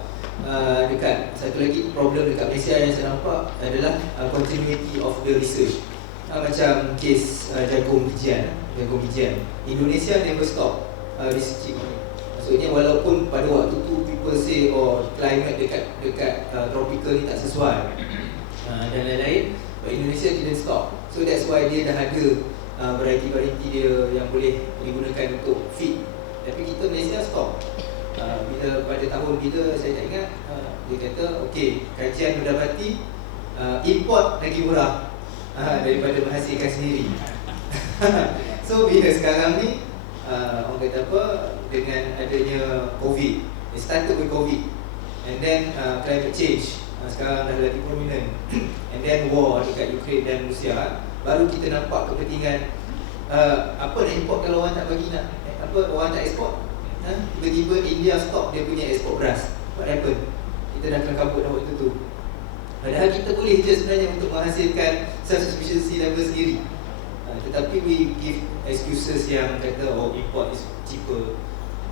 dekat satu lagi problem dekat Malaysia yang saya nampak adalah continuity of the research. Macam kes jagung bijian. Indonesia never stop researching. Maksudnya walaupun pada waktu tu people say climate dekat tropical ni tak sesuai dan lain-lain, but Indonesia didn't stop. So that's why dia dah ada variety dia yang boleh digunakan untuk feed. Tapi kita Malaysia stop. Bila pada tahun bila saya tak ingat, dia kata kajian mendapati import lagi murah daripada menghasilkan sendiri. So bila sekarang ni orang kata apa, dengan adanya COVID, it started with COVID, and then climate change sekarang dah lagi prominent, and then war dekat Ukraine dan Rusia, baru kita nampak kepentingan apa nak import kalau orang tak bagi nak orang tak ekspor. Tiba-tiba India stop dia punya ekspor beras. What happened? Kita dah kelam kabut dah waktu tu. Padahal kita boleh je sebenarnya untuk menghasilkan self-sufficiency level sendiri. Tetapi we give excuses yang kata oh import is cheaper.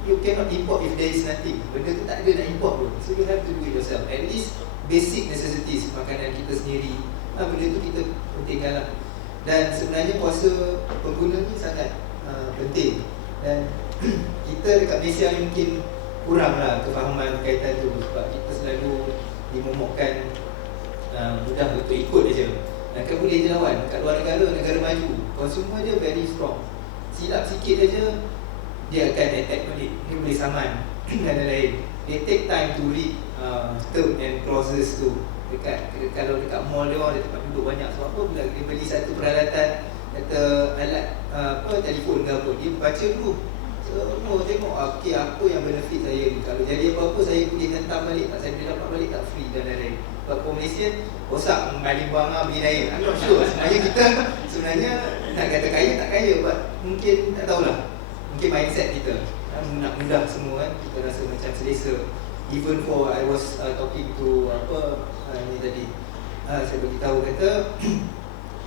You cannot import if there is nothing. Benda tu tak ada nak import pun. So you have to do it yourself. At least basic necessities, makanan kita sendiri, benda tu kita pentingkan lah. Dan sebenarnya kuasa pengguna ni sangat penting. Dan kita dekat Malaysia ni mungkin kurang lah kefahaman berkaitan tu. Sebab kita selalu dimomokkan mudah untuk ikut je. Dan kan boleh je lawan. Kat luar negara, negara maju, consumer dia very strong. Silap sikit aja dia akan attack balik. Dia boleh saman dan lain-lain. They take time to read term and clauses tu. Kalau dekat mall dia orang ada tempat duduk banyak. Sebab apa? Bila dia beli satu peralatan, kata alat telefon ke apa, dia baca dulu. Semua tengok okay, apa yang benefit saya ni. Kalau jadi apa-apa saya boleh hentam balik tak, saya boleh dapat balik tak, free dan lain-lain. Sebab kaum Malaysian rosak membalik bang beli lain. I'm not sure. Sebenarnya kita nak kata kaya tak kaya, but mungkin tak tahulah. Mungkin mindset kita nak mudah semua kan, kita rasa macam selesa. Even for I was talking to ni tadi, saya beritahu kata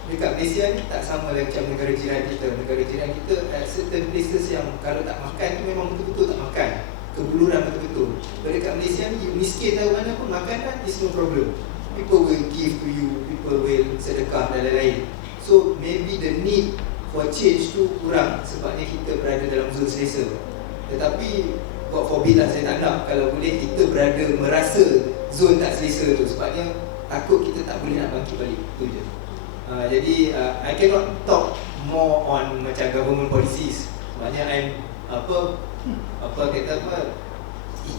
dekat Malaysia ni tak sama macam negara jiran kita. Negara jiran kita at certain places yang kalau tak makan tu memang betul-betul tak makan, kebuluran betul-betul. But dekat Malaysia ni you miskin tahu mana pun makan kan, is no problem. People will give to you, people will sedekah dan lain-lain. So maybe the need for change tu kurang sebabnya kita berada dalam zon selesa. Tetapi God forbid lah, saya tak nak kalau boleh kita berada merasa zon tak selesa tu, sebabnya takut kita tak boleh nak bangkit balik. Itu je. Jadi I cannot talk more on macam government policies. Sebabnya I'm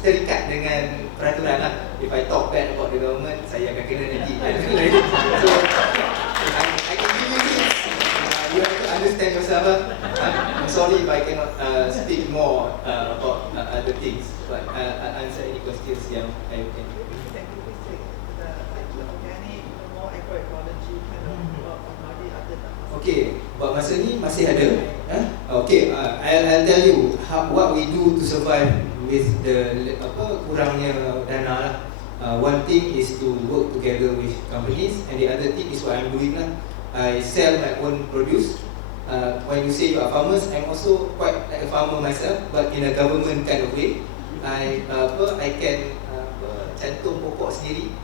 terikat dengan peraturan lah. If I talk bad about the government, saya akan kena nanti. So I can give you this. You have to understand yourself. I'm sorry if I cannot speak more about other things, but I'll answer any questions yang I can. Okay, buat masa ni masih ada. Okay, I'll tell you what we do to survive with the kurangnya dana lah. One thing is to work together with companies, and the other thing is what I'm doing lah. I sell my own produce. When you say you are farmers, I'm also quite like a farmer myself, but in a government kind of way. I can cantum pokok sendiri.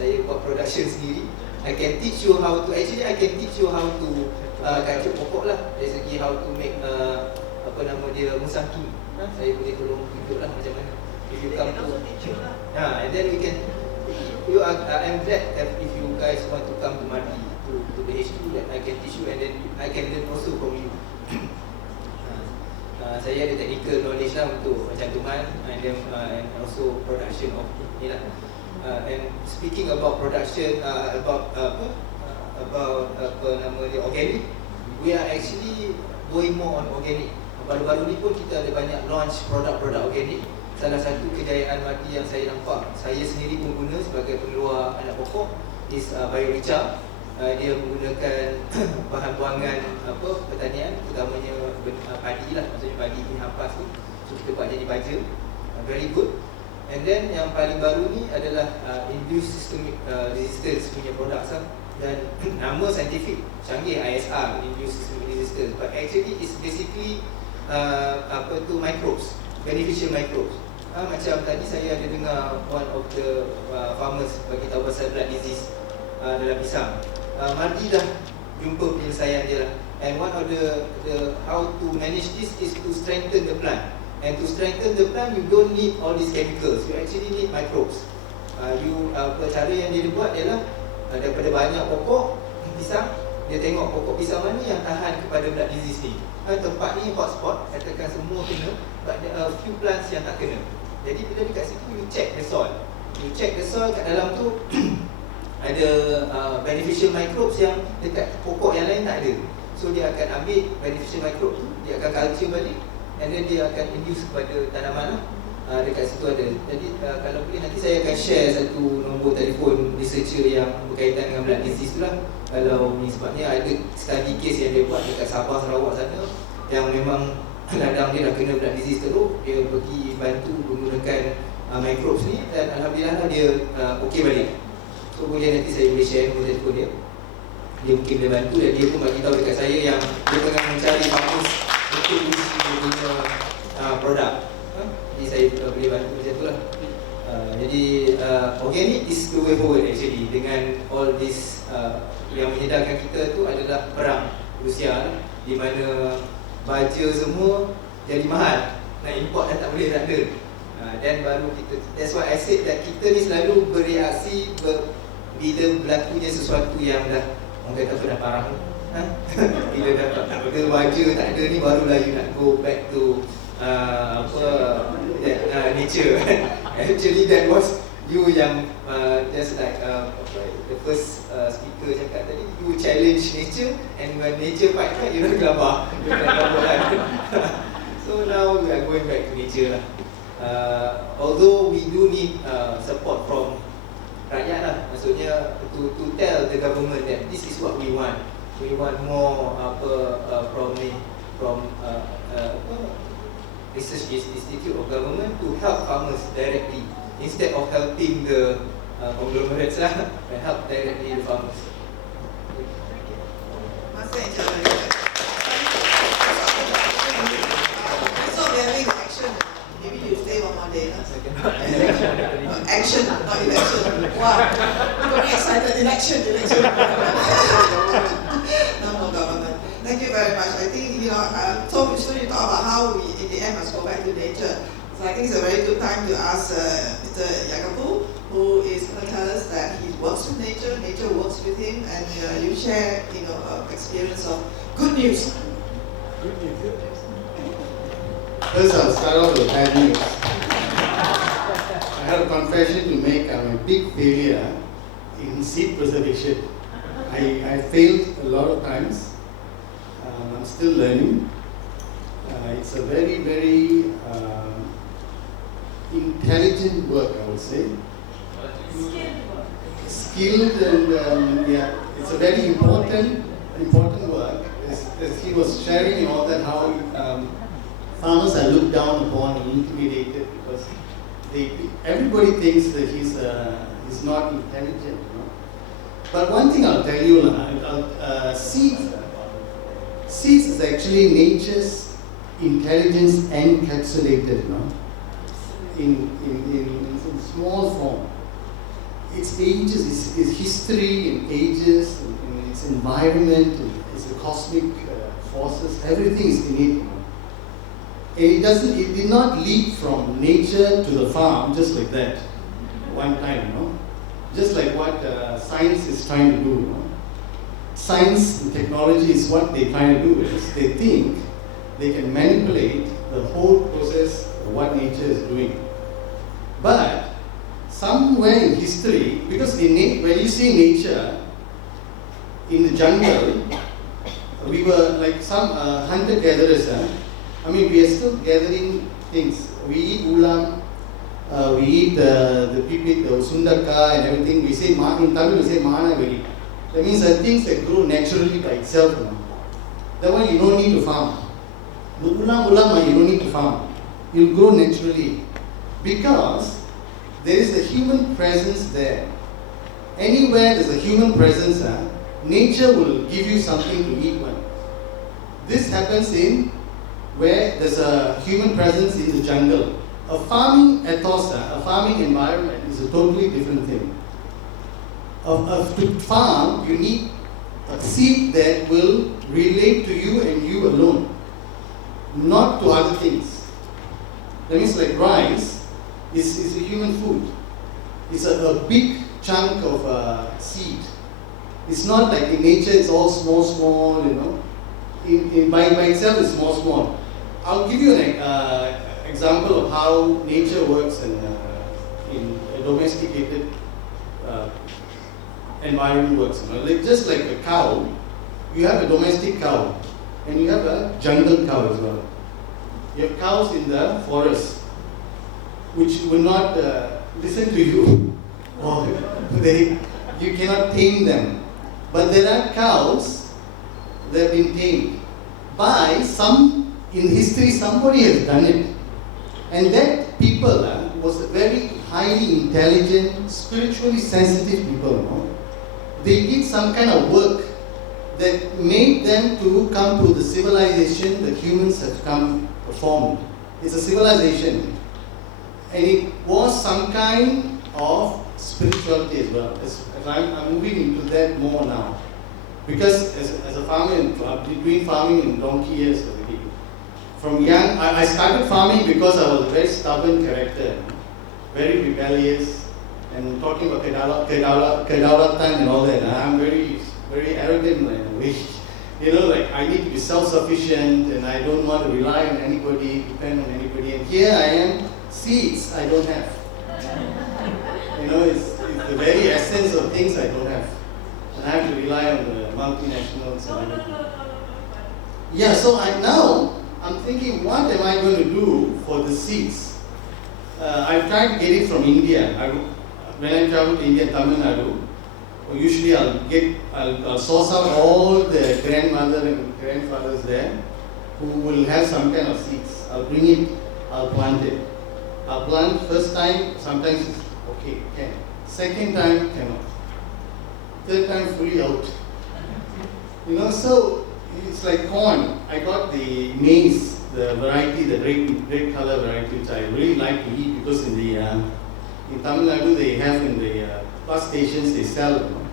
Saya buat production sendiri. I can teach you how to kacuk pokok lah. Dari segi how to make musaki. Saya boleh tolong tunjuk lah macam mana. If you come to and then we can. I'm glad that if you guys want to come to MARDI to the HQ, that I can teach you and then I can learn also from you. Saya ada technical knowledge lah untuk pencantuman and also production of ni lah. And speaking about production, about organic, we are actually going more on organic. Baru-baru ni pun kita ada banyak launch produk-produk organik. Salah satu kejayaan MARDI yang saya nampak, saya sendiri pun guna sebagai pengeluar anak pokok, is biorica. Dia menggunakan bahan buangan pertanian, terutamanya padi lah, maksudnya padi ni hampas tu. So kita buat jadi baja, very good. And then yang paling baru ni adalah induced systemic resistance punya produk lah. Dan nama saintifik canggih, ISR, induced systemic resistance, but actually it's basically microbes, beneficial microbes. Macam tadi saya ada dengar one of the farmers bagi tahu pasal blood disease dalam pisang. MARDI dah jumpa penyelesaian dia lah. And one of the how to manage this is to strengthen the plant. And to strengthen the plant, you don't need all these chemicals. You actually need microbes. Cara yang dia buat ialah daripada banyak pokok pisang, dia tengok pokok pisang mana yang tahan kepada blood disease ni. Tempat ni hotspot, katakan semua kena, but there are a few plants yang tak kena. Jadi bila dekat situ, you check the soil. You check the soil, kat dalam tu ada beneficial microbes yang dekat pokok yang lain tak ada. So dia akan ambil beneficial microbe tu, dia akan culture balik, and then dia akan induce kepada tanaman lah. Dekat situ ada. Jadi kalau boleh nanti saya akan share satu nombor telefon researcher yang berkaitan dengan blood disease tu lah. Kalau ni sebabnya ada study case yang dia buat dekat Sabah, Sarawak sana, yang memang ladang dia dah kena blood disease teruk, dia pergi bantu menggunakan microbes ni dan alhamdulillah dia okey balik. So So boleh nanti saya boleh share nombor telefon dia. Dia mungkin boleh bantu dan dia pun bagi tahu dekat saya yang dia tengah mencari farmers untuk isi dia punya produk. Jadi saya boleh bantu macam tu lah. Jadi organic is the way forward actually. Dengan all this yang menyedarkan kita tu adalah perang Rusia di mana baja semua jadi mahal. Nak import dah tak boleh, tak ada. Dan baru kita, that's why I said that kita ni selalu bereaksi bila berlakunya sesuatu yang dah orang kata dah parah. Bila dah tak ada baja, tak ada ni, barulah you nak go back to nature. Actually that was you yang just like the first speaker cakap tadi, you challenge nature, and when nature fight, you don't gelabah. So now we are going back to nature lah. Although we do need support from rakyat lah, maksudnya to tell the government that this is what we want. We want more from Research Institute of Government to help farmers directly instead of helping the conglomerates lah, and help directly the farmers. Master in charge. So we are having action. Maybe you stay one more day. Action, not election. Wow, very excited. Election. No government. Thank you very much. I think you talk about how we in the end must go back to nature. So I think it's a very good time to ask Mr. Yahqappu, who is going to tell us that he works with nature works with him, and you share experience of good news. Good news. First, I'll start off with bad news. I have a confession to make. I'm a big failure in seed preservation. I failed a lot of times. I'm still learning. It's a very, very intelligent work, I would say. Skilled and yeah, it's a very important work. As he was sharing and all that, how farmers are looked down upon and intimidated because everybody thinks that he's not intelligent. But one thing I'll tell you, seeds is actually nature's intelligence encapsulated, in small form. Its ages, its history and ages, and its environment, and its cosmic forces, everything is in it. And it did not leap from nature to the farm just like that, one time, just like what science is trying to do. Science and technology is what they're trying to do is they think they can manipulate the whole process of what nature is doing. But somewhere in history, because when you see nature in the jungle, we were like some hunter-gatherers. We are still gathering things. We eat ulam, we eat the pipit, the sundaka and everything. We say, in Tamil we say mana veli. That means the things that grow naturally by itself. That one you don't need to farm. The ulam you don't need to farm. It will grow naturally. Because there is a human presence there. Anywhere there's a human presence, nature will give you something to eat. This happens in where there's a human presence in the jungle. A farming ethos, a farming environment is a totally different thing. To farm, you need a seed that will relate to you and you alone, not to other things. That means like rice is a human food. It's a big chunk of seed. It's not like in nature it's all small, by itself it's small. I'll give you an example of how nature works in a domesticated environment works. Just like a cow, you have a domestic cow and you have a jungle cow as well. You have cows in the forest which will not listen to you, or you cannot tame them. But there are cows that have been tamed by in history somebody has done it. And that people was very highly intelligent, spiritually sensitive people, no? They did some kind of work that made them to come to the civilization that humans have formed. It's a civilization. And it was some kind of spirituality as well. As I'm moving into that more now. Because as a farmer, I've been doing farming in donkey years already. From young, I started farming because I was a very stubborn character, very rebellious, and talking about kedaulatan and all that. I'm very, very arrogant in a way. You know, like I need to be self-sufficient and I don't want to rely on anybody, depend on anybody. And here I am, seeds I don't have. You know, it's the very essence of things I don't have. And I have to rely on the multinationals and everything. Yeah, so I'm thinking, what am I going to do for the seeds? I've tried to get it from India. When I travel to India, Tamil Nadu, usually I'll source out all the grandmother and grandfathers there who will have some kind of seeds. I'll bring it, I'll plant it. I'll plant first time, sometimes it's okay, can. Second time, cannot. Third time, fully out. You know, so it's like corn. I got the maize, the variety, the red color variety, which I really like to eat because in Tamil Nadu they have in the bus stations they sell. You know?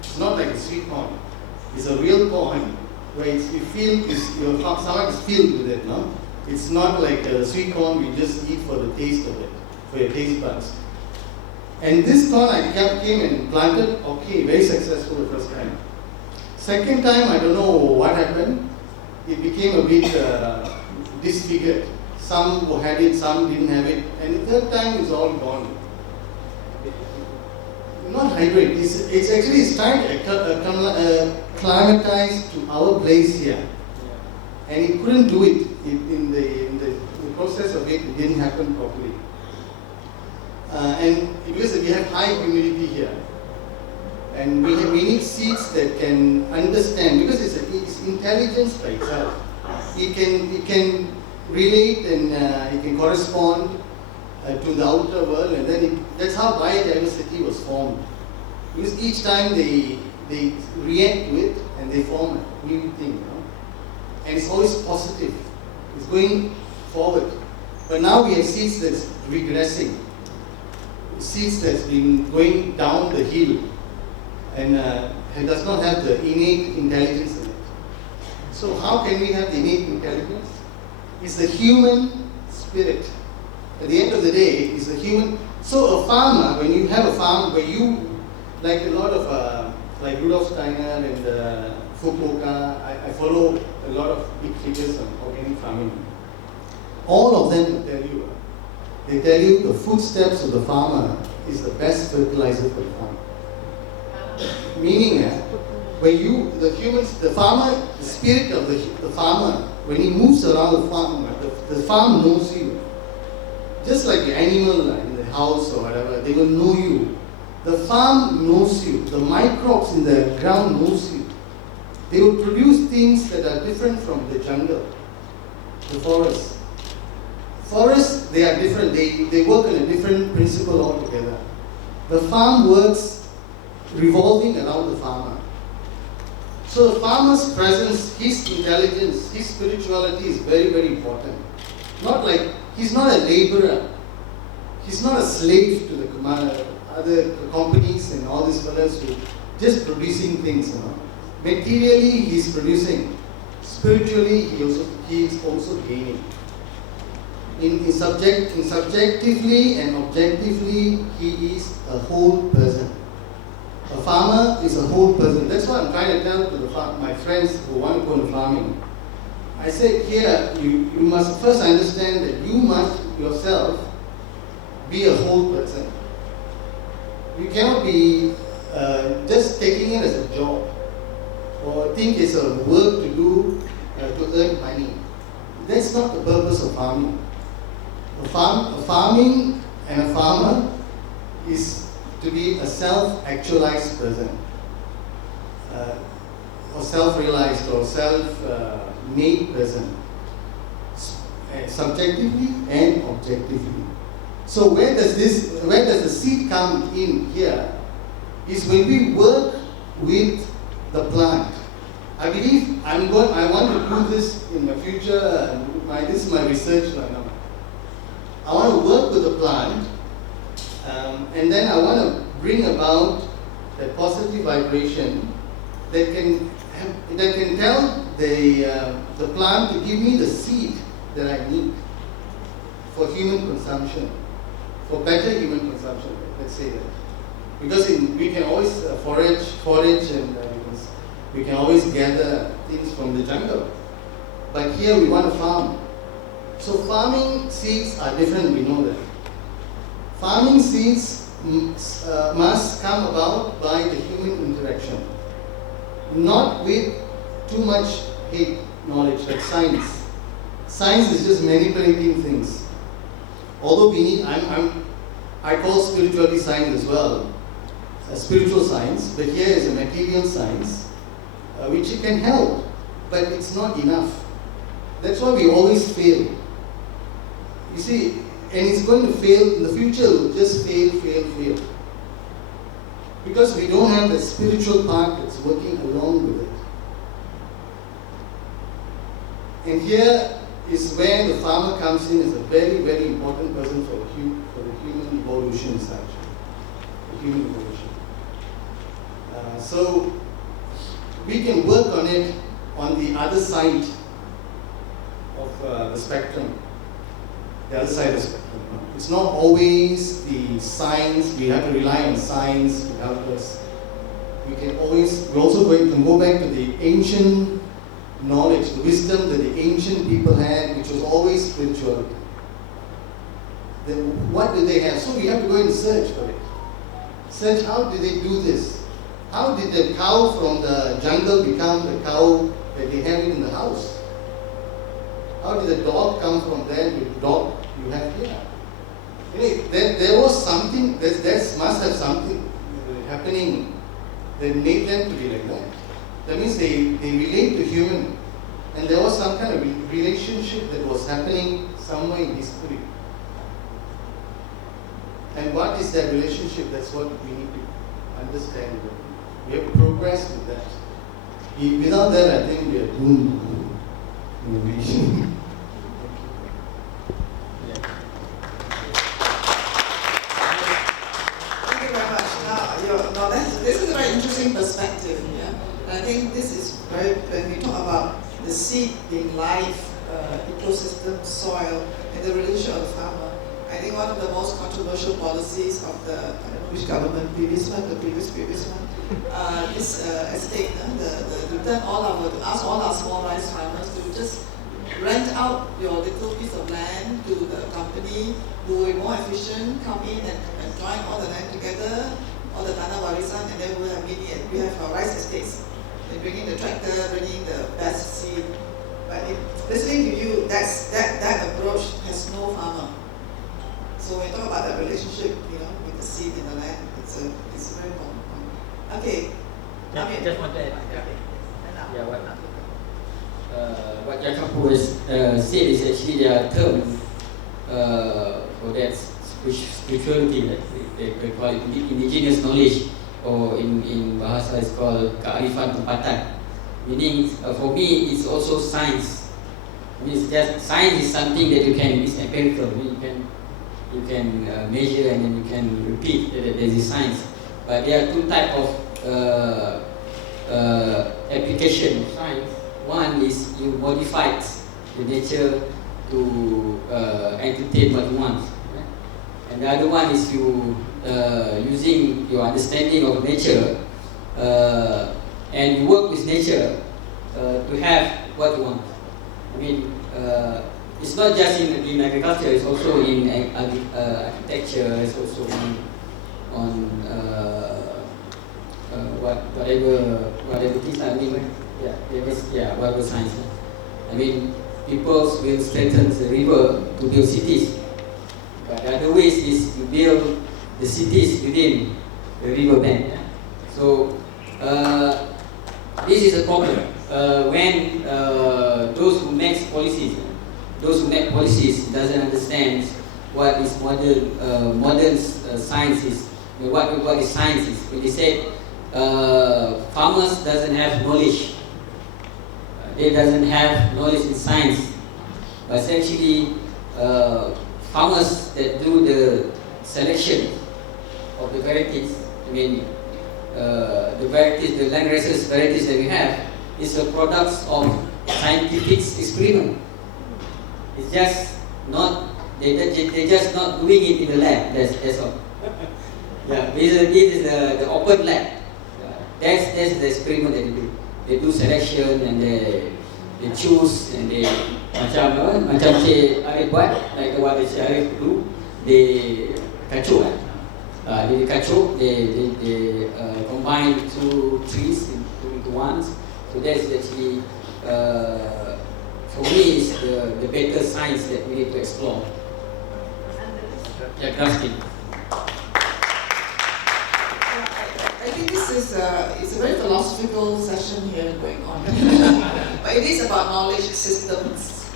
It's not like a sweet corn. It's a real corn where your stomach is filled with it. No? It's not like a sweet corn we just eat for the taste of it, for your taste buds. And this corn I came and planted, okay, very successful the first time. Second time, I don't know what happened. It became a bit disfigured. Some had it, some didn't have it. And the third time, it's all gone. Not hybrid, it's trying to acclimatize to our place here. And it couldn't do it. In the process of it didn't happen properly. And because we have high humidity here, and we need seeds that can understand, because it's intelligence by itself. It can relate and it can correspond to the outer world, and then that's how biodiversity was formed. Because each time they react to it and they form a new thing, you know? And it's always positive. It's going forward. But now we have seeds that's regressing. Seeds that's been going down the hill and does not have the innate intelligence in it. So how can we have the innate intelligence? It's the human spirit. At the end of the day, it's a human. So a farmer, when you have a farm where you, like a lot of, like Rudolf Steiner and Fukuoka, I follow a lot of big figures on organic farming. All of them will tell you, they tell you the footsteps of the farmer is the best fertilizer for the farm. Meaning, when the farmer, the spirit of the farmer, when he moves around the farm, the farm knows you. Just like the animal in the house or whatever, they will know you. The farm knows you. The microbes in the ground knows you. They will produce things that are different from the jungle, the forest. Forests, they are different. They work on a different principle altogether. The farm works revolving around the farmer. So the farmer's presence, his intelligence, his spirituality is very, very important. Not like, he's not a laborer. He's not a slave to the other companies and all these fellows who just producing things, you know. Materially, he's producing. Spiritually, he is also gaining. Subjectively and objectively, he is a whole person. A farmer is a whole person. That's what I'm trying to tell to my friends who want to go into farming. I said here, you must first understand that you must yourself be a whole person. You cannot be just taking it as a job or think it's a work to do to earn money. That's not the purpose of farming. Farming and a farmer is to be a self-actualized person, or self-realized or self-made person, subjectively and objectively. So where does the seed come in here? Is when we work with the plant. I believe I want to do this in my future. This is my research right now. I want to work with the plant, and then I want to bring about a positive vibration that can tell the plant to give me the seed that I need for human consumption, for better human consumption. Let's say that, because we can always forage, and we can always gather things from the jungle. But here we want to farm. So farming seeds are different. We know that. Farming seeds must come about by the human interaction, not with too much hate knowledge like science. Science is just manipulating things. Although we need, I call spirituality science as well, a spiritual science, but here is a material science, which it can help, but it's not enough. That's why we always fail. You see, and it's going to fail in the future. It will just fail. Because we don't have the spiritual part that's working along with it. And here is where the farmer comes in as a very, very important person for the human evolution, actually. The human evolution. So we can work on it on the other side of the spectrum. The other side of the spectrum. It's not always the science. We have to rely on science to help us. We're also going to go back to the ancient knowledge, the wisdom that the ancient people had, which was always spirituality. Then what did they have? So we have to go and search for it. Search, how did they do this? How did the cow from the jungle become the cow that they have in the house? How did the dog come from there to the dog you have here? There was something, there must have something happening that made them to be like that. That means they relate to human, and there was some kind of relationship that was happening somewhere in history. And what is that relationship? That's what we need to understand. We have to progress with that. Without that, I think we are doomed. This is a very interesting perspective, yeah. And I think this is very, when we talk about the seed being life, ecosystem, soil, and the relationship of the farmer, I think one of the most controversial policies of the, I don't know which government, previous one, this estate, to ask all our small rice farmers to just rent out your little piece of land to the company who will be more efficient, come in and join all the land together, all the tanah warisan, and then we have our rice estates. They bring in the tractor, bringing the best seed. But listening to you, that approach has no farmer. So when we talk about that relationship, with the seed in the land, it's a very important point. Okay. Amir. Just want to add. Yeah, what Yahqappu has said is actually their term for that spirituality, like they call it indigenous knowledge, or in Bahasa it's called kearifan tempatan. Meaning, for me, it's also science. I mean, science is something that it's empirical. You can measure and then you can repeat that there is science. But there are two types of application of science. One is you modify the nature to entertain what you want. And the other one is you using your understanding of nature and you work with nature to have what you want. I mean, it's not just in agriculture, it's also in architecture, it's also on whatever things. I mean, whatever science. I mean, people will strengthen the river to build cities. But the other ways is you build the cities within the river bank. Yeah? So this is a problem when those who make policies doesn't understand what is modern science is. What is science is. When they say farmers doesn't have knowledge, they doesn't have knowledge in science, but essentially farmers that do the selection of the varieties. I mean, the varieties, the landraces varieties that we have, is a product of scientific experiment. It's just not, they're just not doing it in the lab. That's all. Yeah, this is the open lab. That's the experiment that they do. They do selection and they choose and they macam Cik Arif buat, like what Cik Arif do. They kacau they combine two trees into one. So that's actually for me is the better science that we need to explore. Yeah, crafting. I think this is it's a very philosophical session here going on. But it is about knowledge systems.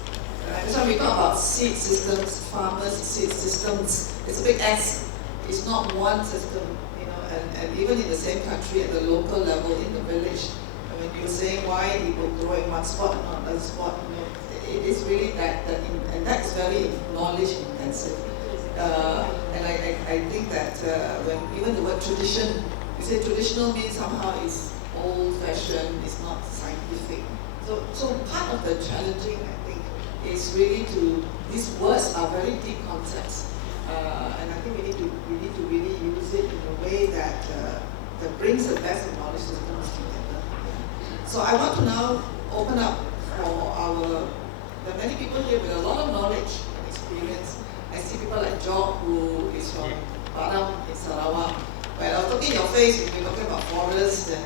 So when we talk about seed systems, farmers' seed systems, it's a big S. It's not one system, you know, and even in the same country at the local level in the village, when you're saying why people grow in one spot and not another spot, you know, it is really and that's very knowledge intensive. And I think that when even the word tradition, you say traditional means somehow it's old-fashioned, it's not scientific. So part of the challenging, I think, is really these words are very deep concepts, and I think we need to really use it in a way that brings the best of knowledge systems together. So I want to now open up for there are many people here with a lot of knowledge and experience. I see people like Jock, who is from Arang in Sarawak. But I was looking at your face when you're talking about forests and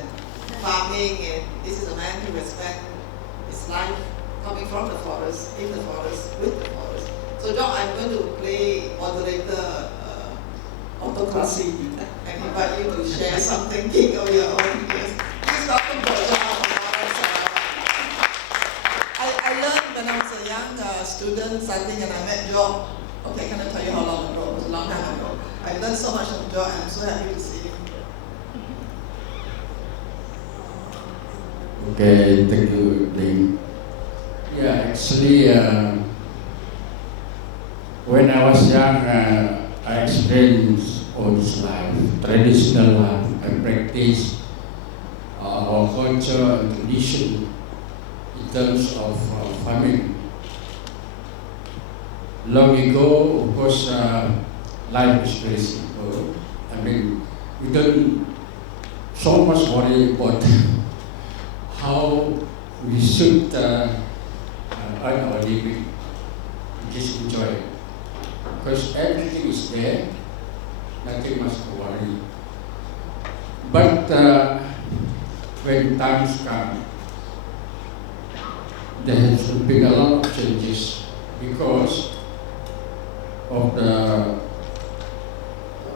farming, and this is a man who has spent his life coming from the forest, in the forest, with the forest. So Jock, I'm going to play moderator autocracy and invite you to share some thinking of your own. Yes. Please welcome Jock. I learned when I was a young student studying and I met Jock. Okay, can I tell you how long ago? It was a long time ago. I learned so much from Jock and I'm so happy to see him. Okay, thank you, Ling. Yeah, actually, when I was young, I experienced all this life, traditional life. I practiced our culture and tradition in terms of farming. Long ago, of course, life is very simple. I mean, we don't so much worry about how we should earn our living. We just enjoy it. Because everything is there, nothing much to worry. But when times come, there has been a lot of changes because of the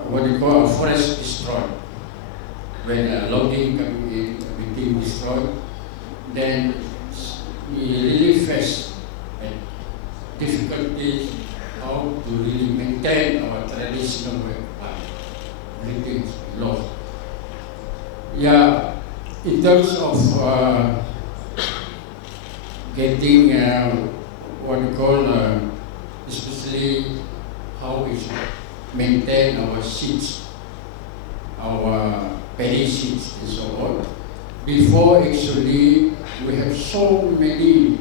what you call a forest destroyed. When logging coming in, everything destroyed, then we really face difficulties how to really maintain our traditional way of life. Everything is lost. Yeah, in terms of getting what we call, especially how we should maintain our seeds, our paddy seeds and so on. Before actually, we have so many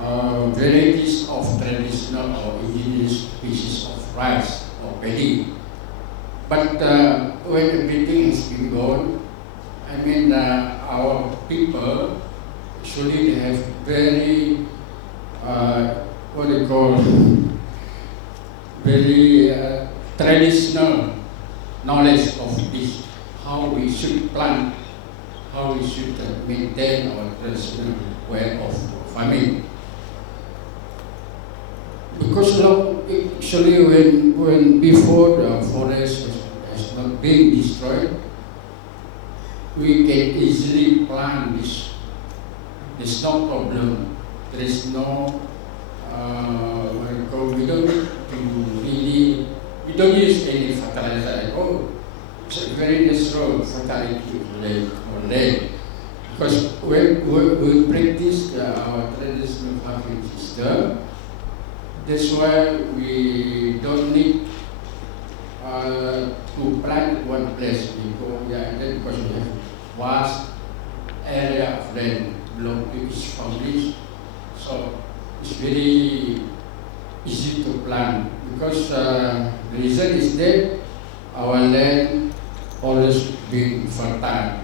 varieties of traditional or indigenous species of rice or paddy. But when everything has been gone, I mean, our people, actually they have very, what they call, very traditional knowledge of this, how we should plant, how we should maintain our traditional way of farming. Because actually when before the forest has not been destroyed, we can easily plant this. There's no problem. There is no, we don't need to don't use any fertilizer at all. It's a very natural fertility on land. Because when we practice our traditional farming system, that's why we don't need to plant one place because we have vast area of land belong to each family. So it's very easy to plant because the reason is that our land always being fertile.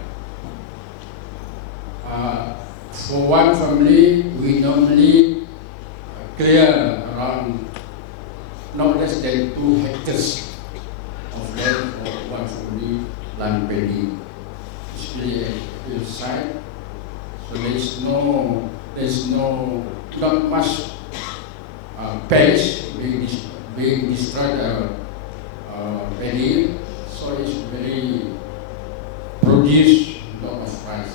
For one family, we normally clear around not less than 2 hectares of land for one family land paddy. It's really a hillside, so there's not much pest being destroyed paddy, so it's very produce a lot of rice.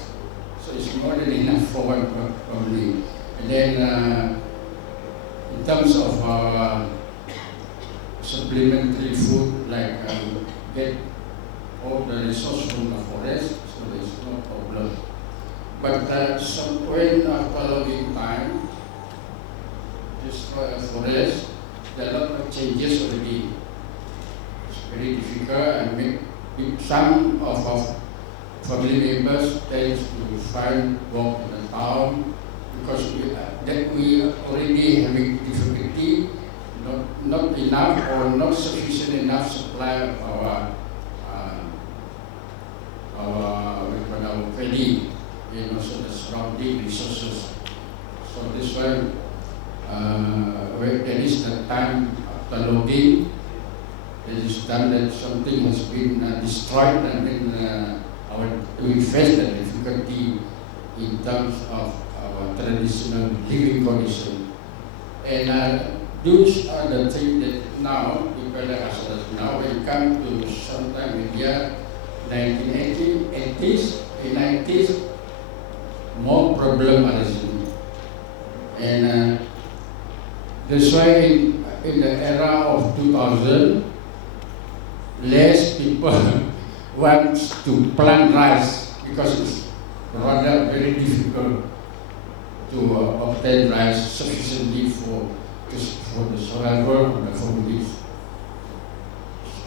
So it's more than enough for one family. And then in terms of our supplementary food, like get all the resources from the forest, so there's no problem. But when following time, destroy a forest, there are a lot of changes already. It's very difficult, and some of our family members tend to find work in the town because we already having difficulty, not enough or not sufficient enough supply of our paddy and also the surrounding resources. So this one, when there is the time after logging, it is done that something has been destroyed, and then we face the difficulty in terms of our traditional living condition. And those are the things that now, people like us now, when it comes to sometime in the year 1980s and 90s, more problem arisen. And that's why in the era of 2000, less people want to plant rice because it's rather very difficult to obtain rice sufficiently for the survival of the families.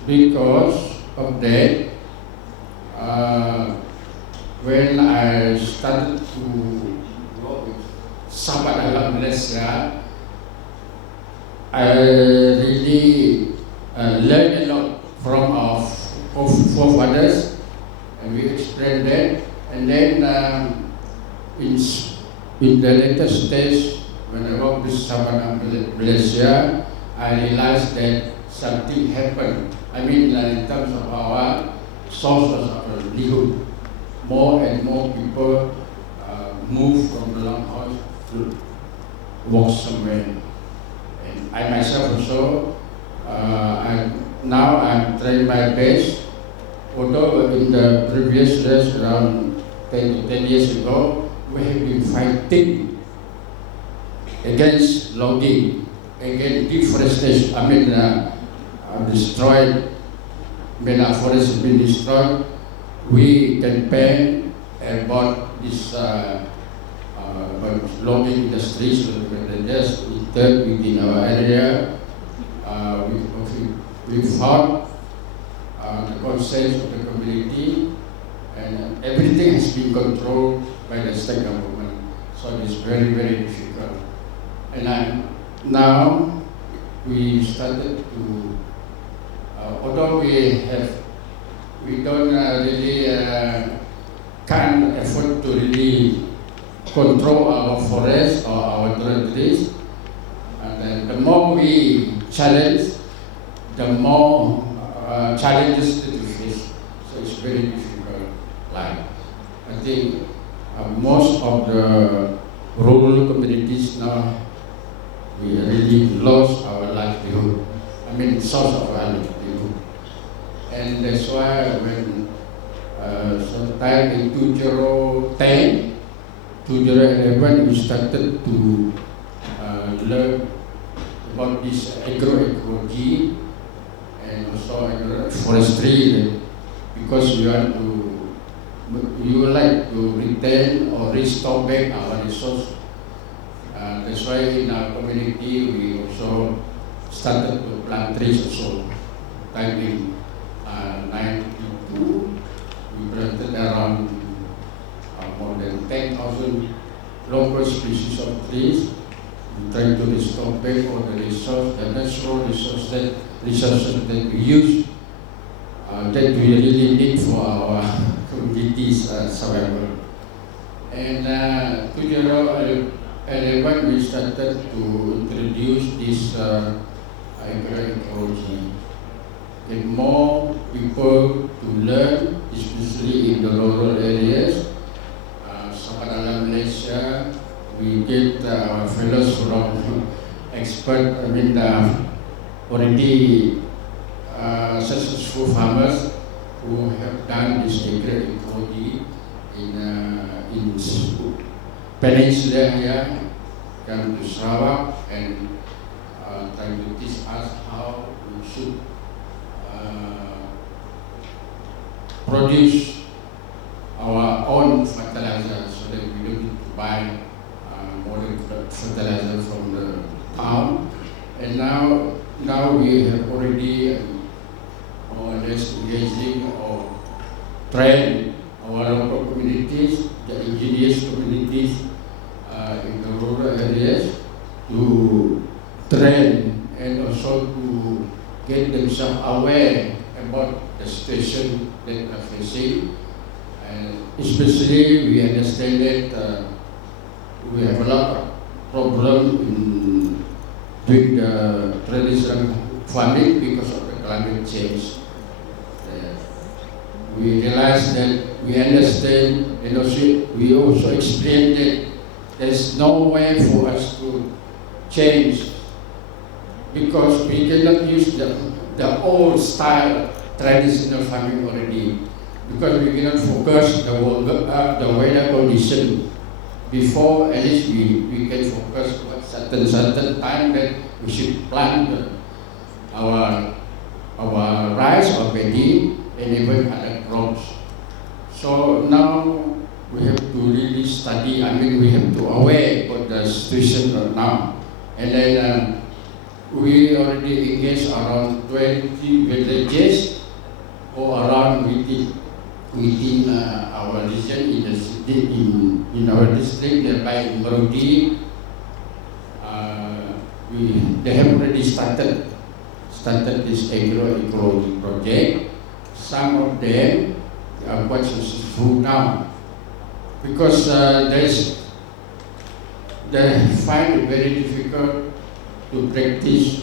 Because of that, when I started to work with Sahabat Dalam Malaysia, I really learned a lot from our forefathers, and we explained that. And then in the later stage, when I worked with Sahabat Malaysia, I realized that something happened. I mean, in terms of our sources of livelihood, more and more people move from the longhouse to work somewhere. And I myself also, now I'm trying my best. Although in the previous years, around 10 to 10 years ago, we have been fighting against logging, against deforestation. I mean, destroyed, when our forests have been destroyed, we campaign about this logging industries. There's within our area. We fought the consent of the community, and everything has been controlled by the state government. So it's very, very difficult. And now we started to, although we don't really can't afford to really control our forests or our territories, and then the more we challenge, the more challenges that we face. So it's very difficult life. I think most of the rural communities now, we really lost our livelihood. I mean, source of our livelihood. And that's why when sometime in 2010, 2011, we started to learn about this agroecology and forestry, because you would like to retain or restore back our resource. That's why in our community we also started to plant trees also. Time in 92, we planted around more than 10,000 local species of trees. We try to restore back all the resource, the natural resources that we use, that we really need for our communities survival. And 2011 we started to introduce this agroecology. Get more people to learn, especially in the rural areas. Sekarang Malaysia, we get our fellows from expert, already successful farmers who have done this agroecology in Peninsula area, come to Sarawak and try to teach us how we should produce our own fertilizer, so that we don't need to buy modern fertilizer from the town. And now we have already more or less engaging or train our local communities, the indigenous communities in the rural areas, to train and also to get themselves aware about the situation that they are facing. And especially we understand that we have a lot of problem in doing the traditional farming because of the climate change. We realize that we understand, and also we also explain that there's no way for us to change, because we cannot use the old style traditional farming already, because we cannot focus the weather condition. Before, at least we can focus what certain time that we should plant our rice or paddy and even other crops. So now we have to really study. We have to aware about the situation right now. And then we already engaged around 20 villages or around within our region, in the city, in our district, nearby MARDI. They have already started this agroecology project. Some of them are quite successful now, because they find it very difficult to practice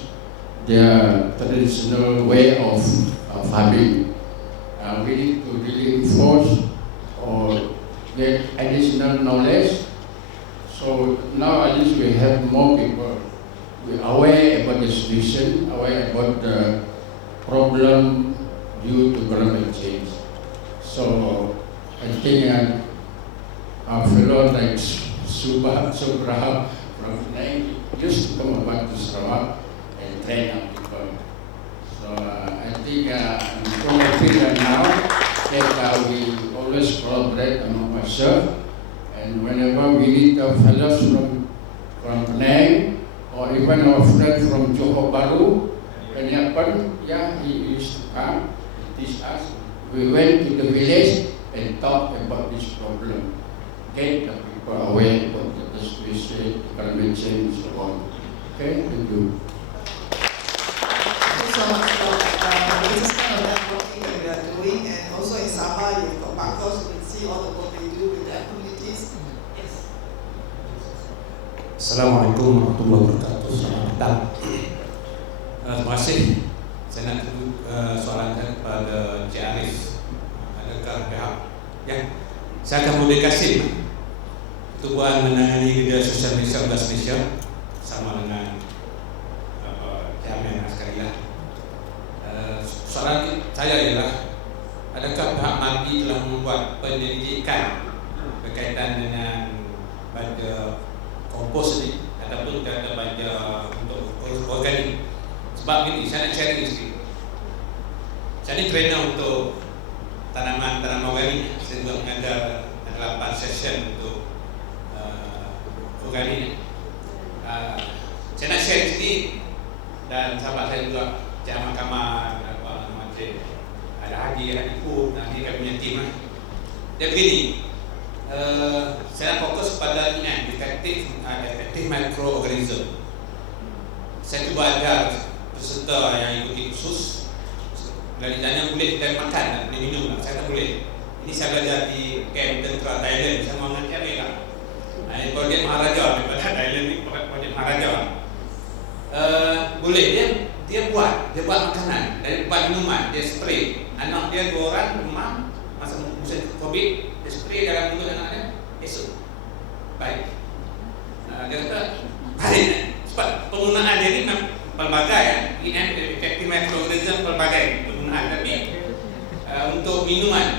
their traditional way of farming. We need to really enforce or get additional knowledge. So now at least we have more people. We are aware about the situation, aware about the problem due to climate change. So I think our fellow like Subha from Penang used to come back to Sarawak and train our people. So I think I'm so happy right now that we always collaborate among ourselves, and whenever we need our fellows from Penang or even our friend from Johor Bahru, when he happened, he used to come and teach us. We went to the village and talked about this problem, get the people aware about the situation, climate change, and so on. Okay, thank you. Thank you so much for this kind of networking that we are doing, and also in Sabah, you've got Bakos, you can see all the work they do with their communities. Yes. Assalamualaikum warahmatullahi wabarakatuh. Selamat datang. Terima kasih. Saya nak soalankan kepada Cik Arif. Adakah pihak saya akan boleh kasih Tubuhan menangani kerja sosial Malaysia sama dengan Cik Amir sekali lah. Soalan saya ialah, adakah pihak MARDI telah membuat penyelidikan berkaitan dengan baja kompos ini ataupun kata baja untuk organik? Sebab ini saya nak sharing sikit. Saya ni trainer untuk tanaman-tanaman organik. Saya juga mengajar 8 session untuk organik. Saya nak share sikit, dan sahabat saya juga Cik Ahmad Kamal, Cik ada Haji Pun, nanti kami punya tim lah. Dia begini, saya nak fokus pada EM, Effective Microorganism. Saya cuba ajar peserta yang ikuti kursus. Kalau ditanya boleh kita makan dan boleh minum tak? Saya tak boleh. Ini saya belajar di camp tentera Thailand. Saya mau mengajar mereka. Ini projek Maharaja daripada Thailand ni, projek Maharaja. Boleh dia buat makanan dari buat minuman, dia spray. Anak dia 2 orang demam masa musim Covid, dia spray dalam mulut anak dia, esok baik. Dia kata baik sebab penggunaan dia ni pelbagai EM, Effective Microorganism, pelbagai penggunaan, tapi untuk minuman.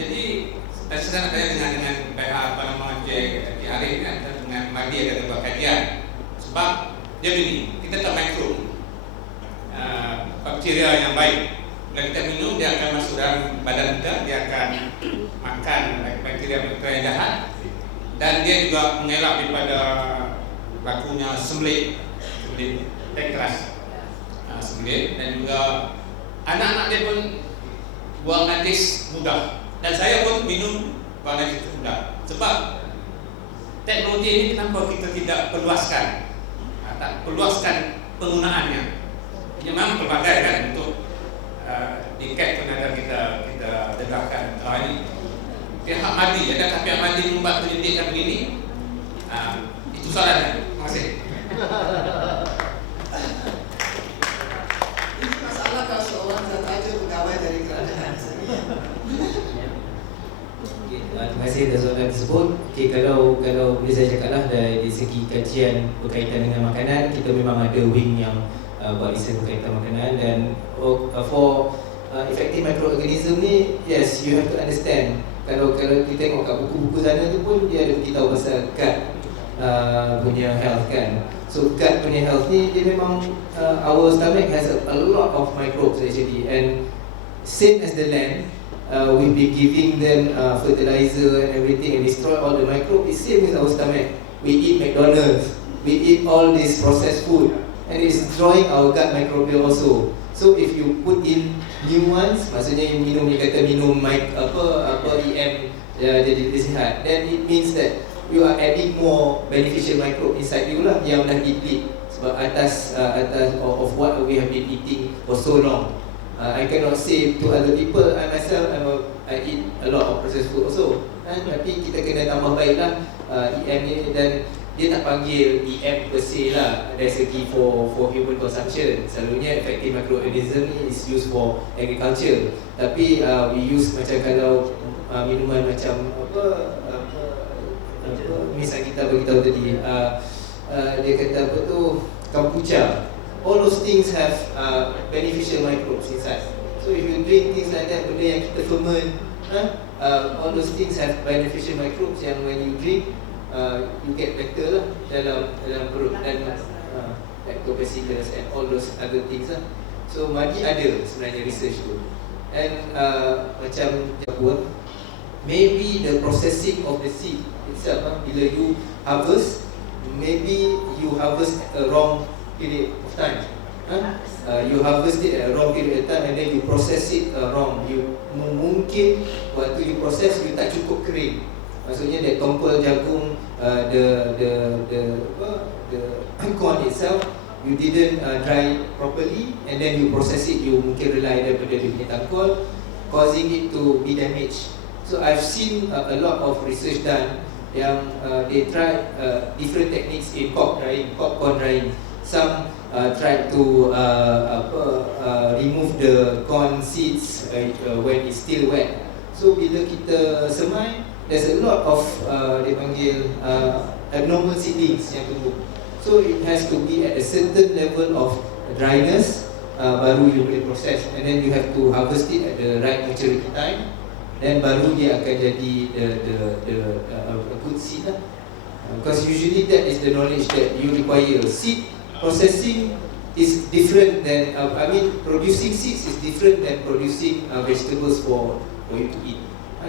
Jadi saya nak tanya dengan pihak apa nama Cik Arif kan, dengan MARDI ada buat kajian. Sebab dia begini, kita tak mikro bakteria yang baik. Bila kita minum, dia akan masuk dalam badan kita, dia akan makan bakteria-bakteria yang jahat, dan dia juga mengelak daripada lakunya sembelit teh keras, sembelit, dan juga anak-anak dia pun buang najis mudah, dan saya pun minum buang najis mudah. Sebab teknologi ini kenapa kita tidak perluaskan penggunaannya? Ia memang pelbagai kan, untuk di CAT pun ada kita dengarkan. Ini pihak MARDI, adakah pihak MARDI membuat penyelidikan begini? Itu soalannya. Terima kasih. Ini masalah kalau seorang saja pegawai dari kerajaan sendiri. Terima kasih atas soalan tersebut. Kalau boleh saya cakaplah dari segi kajian berkaitan dengan makanan, kita memang ada wing yang buat research berkaitan makanan, dan for effective microorganism ni, yes, you have to understand. Kalau kita tengok kat buku-buku sana tu pun dia ada beritahu pasal gut punya health kan. So gut punya health ni dia memang our stomach has a lot of microbes actually, and same as the land. We've been giving them fertilizer and everything and destroy all the microbes. It's same with our stomach. We eat McDonald's, we eat all this processed food, and it's destroying our gut microbiome also. So if you put in new ones, maksudnya you minum, dia kata minum EM jadi lebih sihat, then it means that you are adding more beneficial microbe inside you lah, yang dah deplete sebab atas of what we have been eating for so long. I cannot say to other people, I myself I eat a lot of processed food also, tapi kita kena tambah baiklah EM ni, dan dia tak panggil EM per se lah dari segi for human consumption. Selalunya effective microorganism ni is used for agriculture, tapi we use macam kalau minuman macam misal kita beritahu tadi, dia kata apa tu, kombucha. All those things have beneficial microbes inside. So if you drink things like that, benda yang kita ferment, all those things have beneficial microbes yang when you drink, you get better lah dalam perut, dan lactobacillus and all those other things lah. So MARDI ada sebenarnya research tu, and macam maybe the processing of the seed itself, bila you harvest, maybe you harvest a wrong period of time. You harvest it at a wrong period of time, and then you process it wrong. You mungkin waktu you process, you tak cukup kering. Maksudnya that tongkol jagung, the corn itself, you didn't dry properly, and then you process it, you mungkin rely daripada dia punya tangkol, causing it to be damaged. So I've seen a lot of research done yang they try different techniques in popcorn drying. Some try to remove the corn seeds when it's still wet. So bila kita semai, there's a lot of dia panggil abnormal seedlings yang tumbuh. So it has to be at a certain level of dryness, baru you boleh process, and then you have to harvest it at the right maturity time, then baru dia akan jadi a good seed lah. Because usually that is the knowledge that you require. Seed processing is different than producing seeds is different than producing vegetables for you to eat.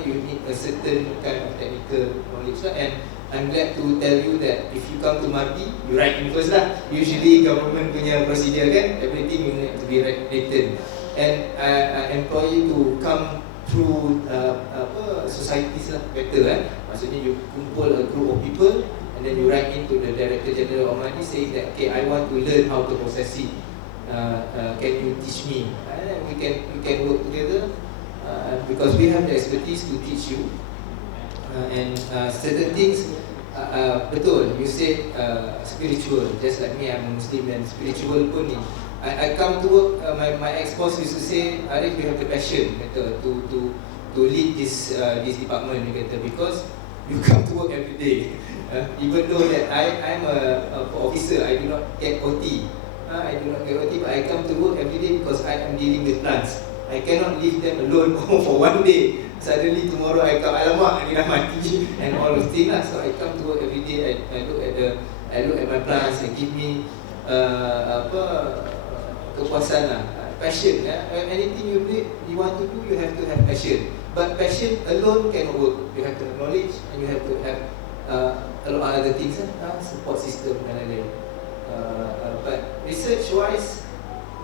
You need a certain kind of technical knowledge, and I'm glad to tell you that if you come to MARDI, you write in first lah. Usually government punya procedure kan, everything you need to be written. And I employ you to come through societies lah, better . Maksudnya you kumpul a group of people and then you write into the Director General of MARDI saying that okay, I want to learn how to process it. Can you teach me? And we can work together because we have the expertise to teach you. And certain things, betul, you said spiritual, just like me, I'm a Muslim and spiritual pun ni. I come to work, my ex-boss used to say, Arif, you have the passion to lead this department, because you come to work every day. Even though that I'm a officer, I do not get OT. I do not get OT, but I come to work every day because I am dealing with plants. I cannot leave them alone for one day. Suddenly tomorrow I come, alamak, dia dah mati and all those things lah. So I come to work every day. I look at my plants and give me kepuasan lah, passion. Anything you want to do, you have to have passion. But passion alone cannot work. You have to have knowledge and you have to have a lot of other things, support system and lain-lain. But research-wise,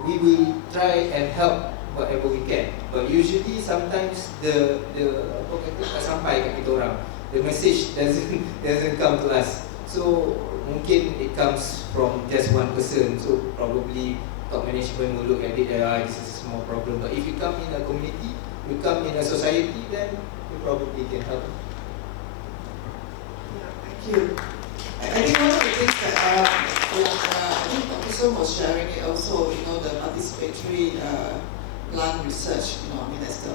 we will try and help whatever we can. But usually sometimes the apa kata tak sampai kat kita orang. The message doesn't come to us. So mungkin it comes from just one person. So probably top management will look at it, this is a small problem. But if you come in a community, you come in a society, then you probably can help. Yeah, thank you. I think one of the things that I think Dr. Som was sharing it also, the participatory plant research, that's the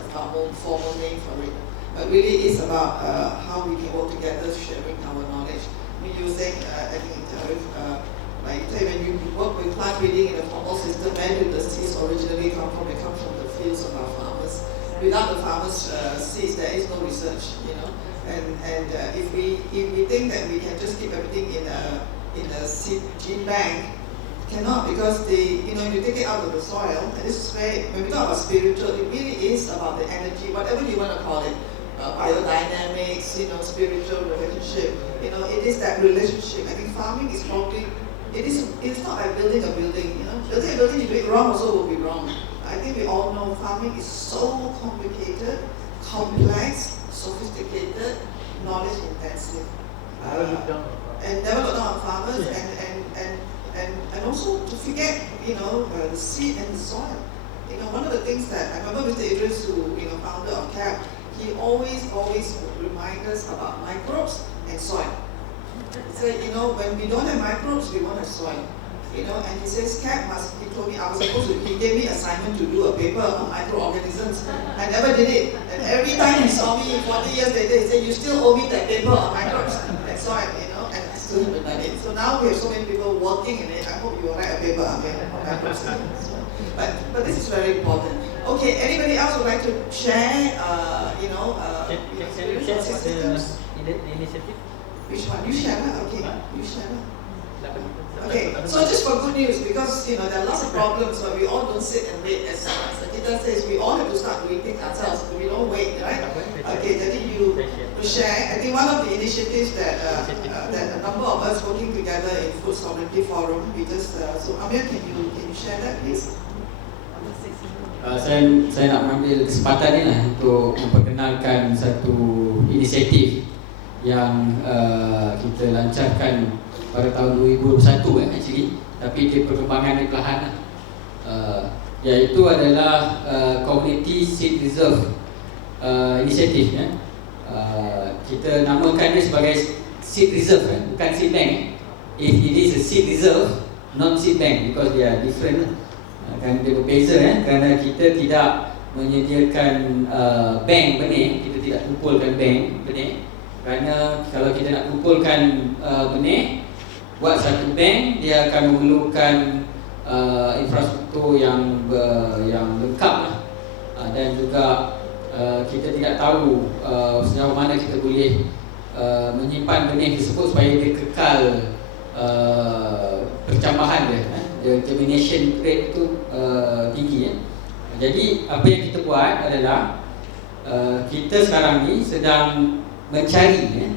formal name for it. But really it's about how we can work together, sharing our knowledge. Using, I think, when you work with plant breeding in a formal system, where do the seeds originally come from? They come from the fields of our farmers. Without the farmers' seeds, there is no research, And if we think that we can just keep everything in a seed gene bank, cannot, because you take it out of the soil, and this is where, when we talk about spiritual, it really is about the energy, whatever you want to call it, biodynamics, spiritual relationship, it is that relationship. I think farming is probably, it's not like building a building, building a building, you do it wrong also will be wrong. I think we all know farming is so complicated, complex, sophisticated, knowledge intensive. And never look down on farmers, and also to forget, the seed and the soil. One of the things that I remember Mr. Idris, who founder of CAP, he always would remind us about microbes and soil. He said, when we don't have microbes, we won't have soil. And he says CAP must. He told me he gave me assignment to do a paper on microorganisms. I never did it, and every time he saw me 40 years later, he said, "You still owe me that paper on microbes and soil." And I still haven't done it. So now we have so many people working in it. I hope you will write a paper on microbes. But this is very important. Okay, anybody else would like to share? Can you share the initiative? Which one? You share, okay. You share. Okay, so just for good news, because there are lots of problems, but we all don't sit and wait. As Sakita says, we all have to start doing things ourselves. We don't wait, right? Okay, then you share. I think one of the initiatives that a number of us working together in Food Sovereignty Forum, so Amir, can you share that, please? Saya nak mengambil kesempatan ni lah untuk memperkenalkan satu inisiatif yang kita lancarkan pada tahun 2021 actually, tapi dia perkembangan perlahan lah. Iaitu adalah Community Seed Reserve Initiative. Kita namakan dia sebagai Seed Reserve, bukan Seed Bank. It is a Seed Reserve, not Seed Bank, because they are different. Kan dia berbeza, kerana kita tidak menyediakan bank benih, kita tidak kumpulkan bank benih. Kerana kalau kita nak kumpulkan benih, buat satu bank, dia akan memerlukan infrastruktur yang lengkap lah. Dan juga kita tidak tahu sejauh mana kita boleh menyimpan benih tersebut supaya dia kekal percambahan dia. termination rate itu tinggi ya. Jadi apa yang kita buat adalah kita sekarang ni sedang mencari ya.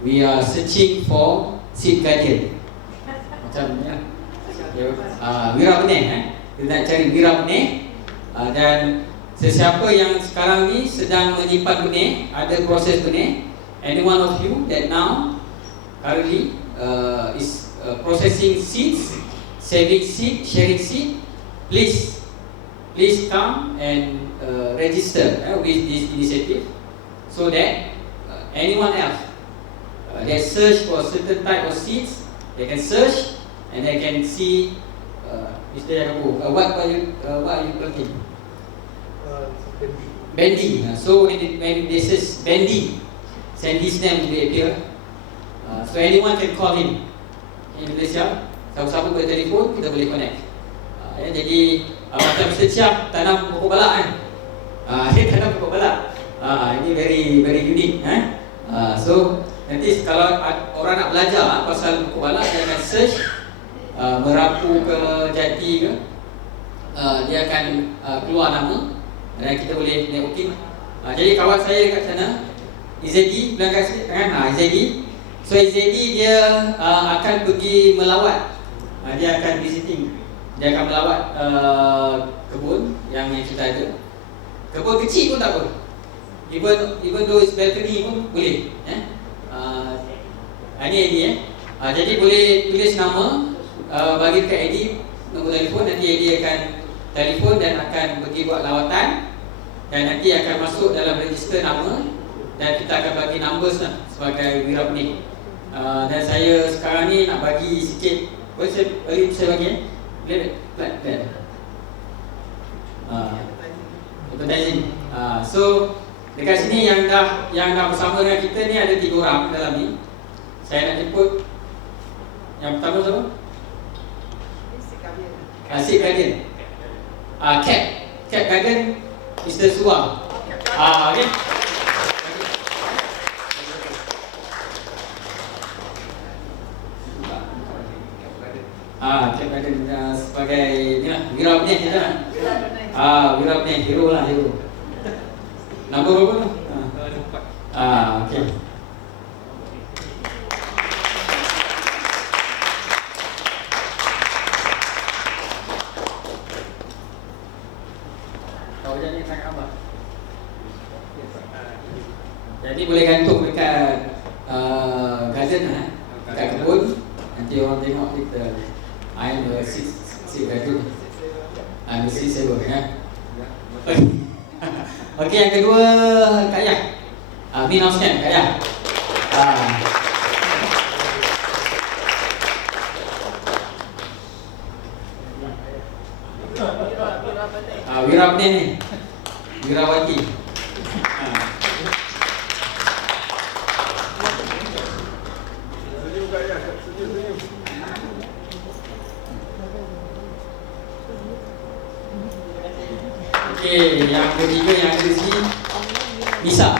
We are searching for seed guardian. Macam ya. Wira benih kita nak cari wira benih dan sesiapa yang sekarang ni sedang menyimpan benih, ada proses benih, any one of you that now currently is processing seeds, saving seed, sharing seed, please come and register with this initiative so that anyone else that search for certain type of seeds, they can search and they can see Mr. Yahqappu, what are you planting? Bendy. So when they search Bendy, send his name to appear. So anyone can call him in Malaysia. Siapa-siapa boleh telefon, kita boleh connect. Jadi macam Mr. Chia tanam pokok balak kan? Dia tanam pokok balak. Ini very unique. So nanti kalau orang nak belajar pasal pokok balak, dia akan search Merapu ke Jati ke, dia akan keluar nama dan kita boleh networking. Jadi kawan saya dekat sana, Izedi, bilang kat kan, Izedi. So Izedi dia akan pergi melawat. Dia akan visiting. Dia akan melawat kebun yang kita ada. Kebun kecil pun tak apa. Even though it's balcony pun boleh. Ini Eddie jadi boleh tulis nama, bagi dekat Eddie nombor telefon, nanti Eddie akan telefon dan akan pergi buat lawatan dan nanti akan masuk dalam register nama dan kita akan bagi numbers lah sebagai wira benih. Dan saya sekarang ni nak bagi sikit, boleh saya bagi plan. Advertising. So dekat sini yang dah bersama dengan kita ni ada 3 orang dalam ni. Saya nak jemput yang pertama siapa? Seed Guardian. Cat Guardian Mr. Suang. Okay. Cat Guardian sebagai ni lah, wira benih kita lah. Wira benih, hero lah, hero. Nombor berapa tu? Okay. Jadi boleh gantung dekat garden dekat kebun. Nanti orang tengok kita. I am the seed guardian. I'm the seed saver Okey, yang kedua Kak Yah. Min Austin, Kak Yah. Wira benih ni. Wirawati. Okey, yang ketiga yang ada di sini Nisa.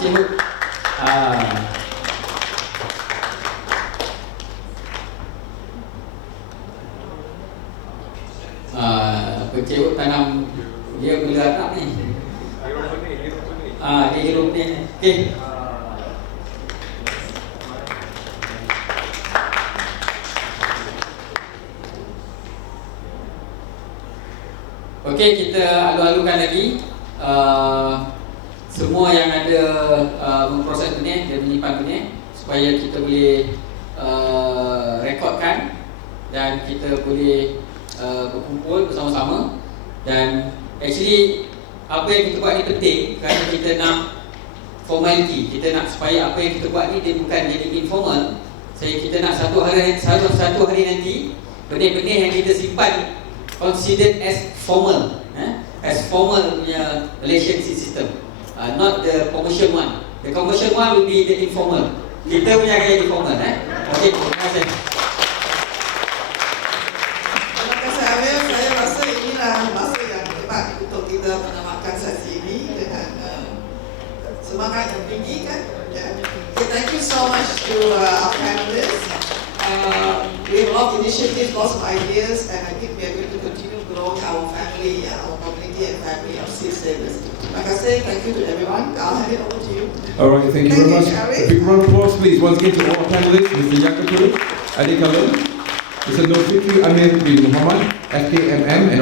Chee Yoke. Chee Yoke tanam dia bela anak ni. Dia hirup ni. Okey. Okey, kita alu-alukan lagi semua yang ada memproses benih dan menyimpan benih supaya kita boleh rekodkan dan kita boleh berkumpul bersama-sama. Dan actually apa yang kita buat ni penting kerana kita nak formality, kita nak supaya apa yang kita buat ni dia bukan jadi informal. Kita nak satu hari nanti benih-benih yang kita simpan considered as formal, as formal punya Malaysian seed system, not the commercial one. The commercial one will be the informal. Kita punya akan jadi formal. Okey, terima kasih. Terima kasih Amir. Saya rasa inilah masa yang tepat untuk kita menamatkan sesi ini dengan semangat yang tinggi kan. Okay, thank you so much to our panelists. We have a lot of initiatives, lots of ideas, and I think we are going to continue growing our family, our community and family of seed savers. Like I say, thank you to everyone. I'll hand it over to you. All right, thank you very much. A big round of applause, please, once again to all panelists, Mr. Yahqappu Adaikalam, Mr. Nurfitri Amir bin Muhammad, FKMM, and